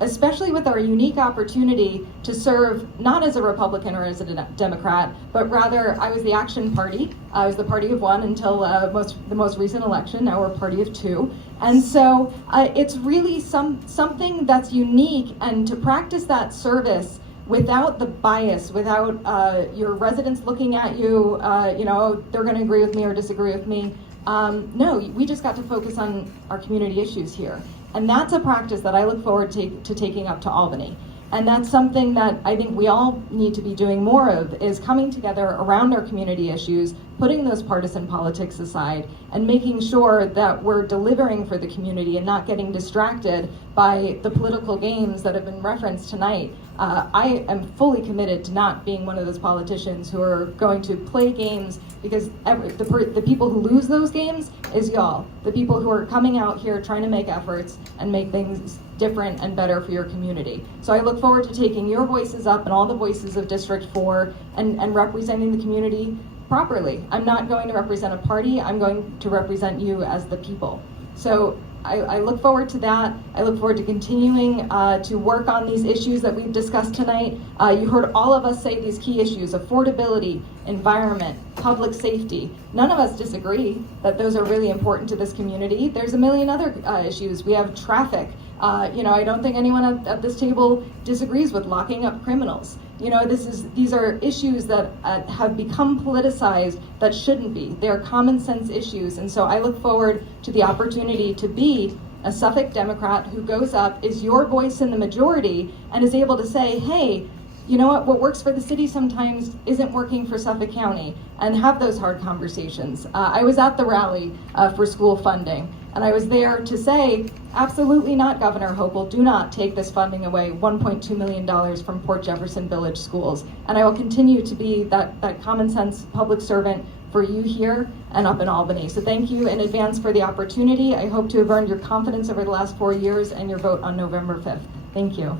especially with our unique opportunity to serve not as a Republican or as a Democrat, but rather I was the Action Party. I was the party of one until the most recent election. Now we're a party of two. And so it's really something that's unique, and to practice that service without the bias, without your residents looking at you, they're going to agree with me or disagree with me. No, we just got to focus on our community issues here. And that's a practice that I look forward to taking up to Albany. And that's something that I think we all need to be doing more of, is coming together around our community issues, putting those partisan politics aside, and making sure that we're delivering for the community and not getting distracted by the political games that have been referenced tonight. I am fully committed to not being one of those politicians who are going to play games, because the people who lose those games is y'all, the people who are coming out here trying to make efforts and make things different and better for your community. So I look forward to taking your voices up and all the voices of District 4 and representing the community properly. I'm not going to represent a party, I'm going to represent you as the people. So I look forward to that. I look forward to continuing to work on these issues that we've discussed tonight. You heard all of us say these key issues: affordability, environment, public safety. None of us disagree that those are really important to this community. There's a million other issues. We have traffic. I don't think anyone at this table disagrees with locking up criminals. These are issues that have become politicized that shouldn't be. They're common sense issues, and so I look forward to the opportunity to be a Suffolk Democrat who goes up, is your voice in the majority, and is able to say, hey, you know what works for the city sometimes isn't working for Suffolk County, and have those hard conversations. I was at the rally for school funding, And I was there to say, absolutely not, Governor Hochul, do not take this funding away, $1.2 million from Port Jefferson Village schools. And I will continue to be that common sense public servant for you here and up in Albany. So thank you in advance for the opportunity. I hope to have earned your confidence over the last 4 years and your vote on November 5th. Thank you.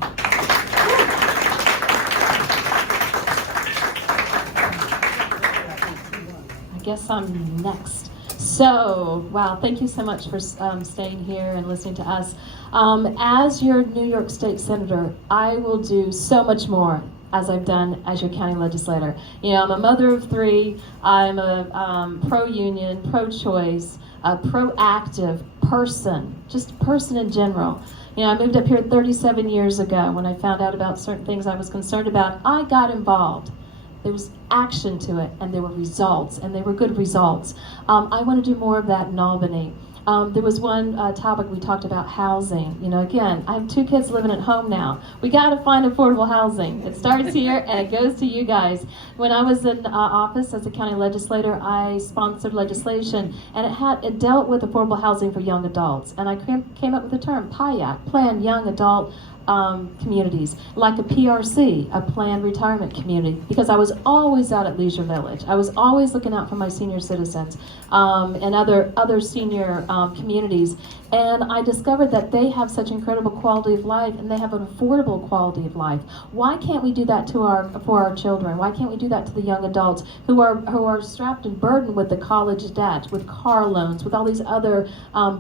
I guess I'm next. So, wow, thank you so much for staying here and listening to us. As your New York State Senator, I will do so much more as I've done as your county legislator. You know, I'm a mother of 3. I'm a pro-union, pro-choice, a proactive person, just a person in general. You know, I moved up here 37 years ago. When I found out about certain things I was concerned about, I got involved. There was action to it, and there were results, and they were good results. I want to do more of that in Albany. There was one topic we talked about, housing. You know, again, I have 2 kids living at home now. We got to find affordable housing. It starts here and it goes to you guys. When I was in office as a county legislator, I sponsored legislation, and it dealt with affordable housing for young adults. And I came up with the term PIAC, Planned Young Adult communities, like a PRC, a planned retirement community, because I was always out at Leisure Village. I was always looking out for my senior citizens and other senior communities. And I discovered that they have such incredible quality of life, and they have an affordable quality of life. Why can't we do that for our children? Why can't we do that to the young adults who are strapped and burdened with the college debt, with car loans, with all these other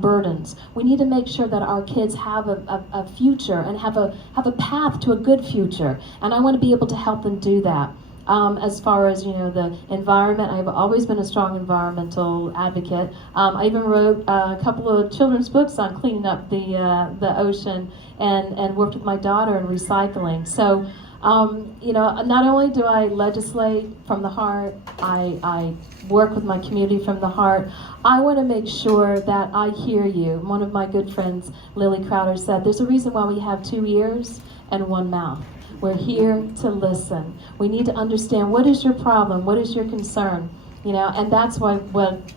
burdens? We need to make sure that our kids have a future and have a path to a good future. And I want to be able to help them do that. As far as, you know, the environment, I've always been a strong environmental advocate. I even wrote a couple of children's books on cleaning up the ocean, and worked with my daughter in recycling. So, you know, not only do I legislate from the heart, I work with my community from the heart. I want to make sure that I hear you. One of my good friends, Lily Crowder, said, there's a reason why we have 2 ears and 1 mouth. We're here to listen. We need to understand, what is your problem? What is your concern? You know, and that's what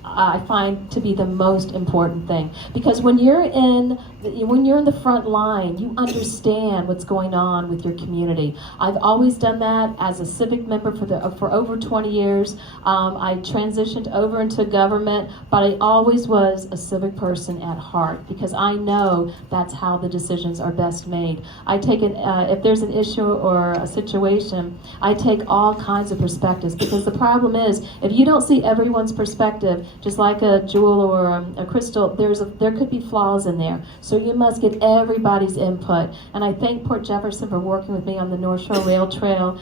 I find to be the most important thing. Because when you're in the front line, you understand what's going on with your community. I've always done that as a civic member for over 20 years. I transitioned over into government, but I always was a civic person at heart, because I know that's how the decisions are best made. I take if there's an issue or a situation, I take all kinds of perspectives, because the problem is, if you don't see everyone's perspective, just like a jewel or a crystal, there could be flaws in there. So you must get everybody's input. And I thank Port Jefferson for working with me on the North Shore Rail Trail.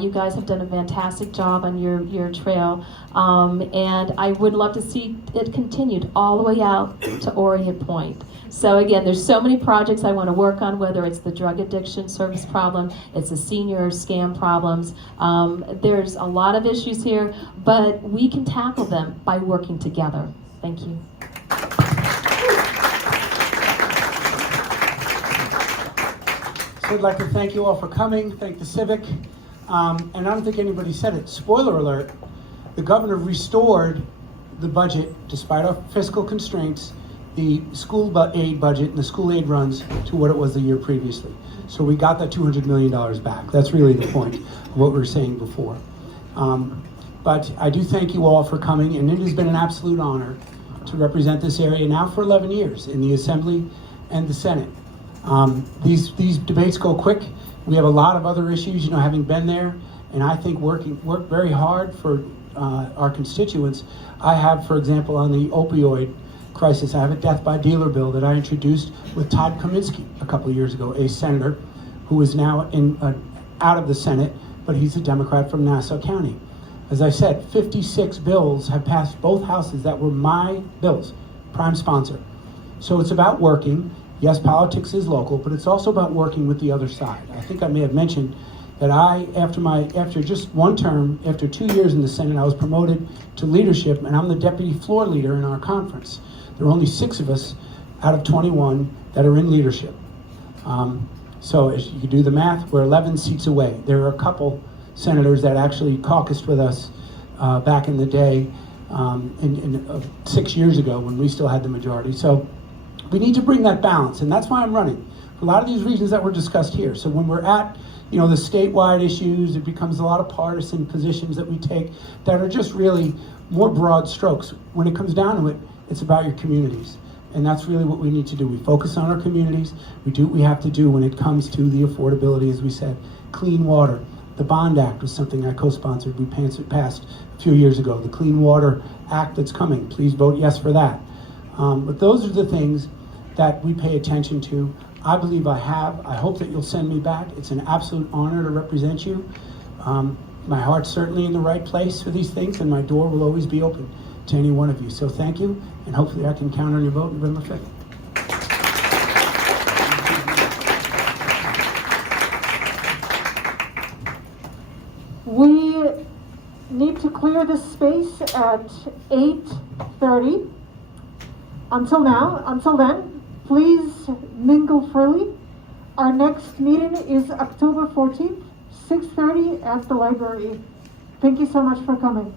You guys have done a fantastic job on your trail. And I would love to see it continued all the way out to Orient Point. So again, there's so many projects I want to work on, whether it's the drug addiction service problem, it's the senior scam problems. There's a lot of issues here, but we can tackle them by working together. Thank you. So I'd like to thank you all for coming, thank the Civic, and I don't think anybody said it. Spoiler alert, the governor restored the budget, despite our fiscal constraints, the school aid budget and the school aid runs to what it was the year previously. So we got that $200 million back. That's really the point of what we were saying before. But I do thank you all for coming, and it has been an absolute honor to represent this area now for 11 years in the Assembly and the Senate. These debates go quick. We have a lot of other issues, you know, having been there, and I think work very hard for our constituents. I have, for example, on the opioid crisis, I have a death by dealer bill that I introduced with Todd Kaminsky a couple of years ago, a senator who is now out of the Senate, but he's a Democrat from Nassau County. As I said, 56 bills have passed both houses that were my bills, prime sponsor. So it's about working. Yes, politics is local, but it's also about working with the other side. I think I may have mentioned that after just one term, after 2 years in the Senate, I was promoted to leadership, and I'm the deputy floor leader in our conference. There are only 6 of us out of 21 that are in leadership. So as you do the math, we're 11 seats away. There are a couple senators that actually caucused with us back in the day, 6 years ago when we still had the majority. So we need to bring that balance, and that's why I'm running. For a lot of these reasons that were discussed here. So when we're at, the statewide issues, it becomes a lot of partisan positions that we take that are just really more broad strokes. When it comes down to it, it's about your communities. And that's really what we need to do. We focus on our communities. We do what we have to do when it comes to the affordability, as we said, clean water. The Bond Act was something I co-sponsored. We passed a few years ago. The Clean Water Act that's coming, please vote yes for that. But those are the things that we pay attention to. I believe I have. I hope that you'll send me back. It's an absolute honor to represent you. My heart's certainly in the right place for these things, and my door will always be open to any one of you. So thank you, and hopefully I can count on your vote November 5th. We need to clear this space at 8:30. Until then, please mingle freely. Our next meeting is October 14th, 6:30 at the library. Thank you so much for coming.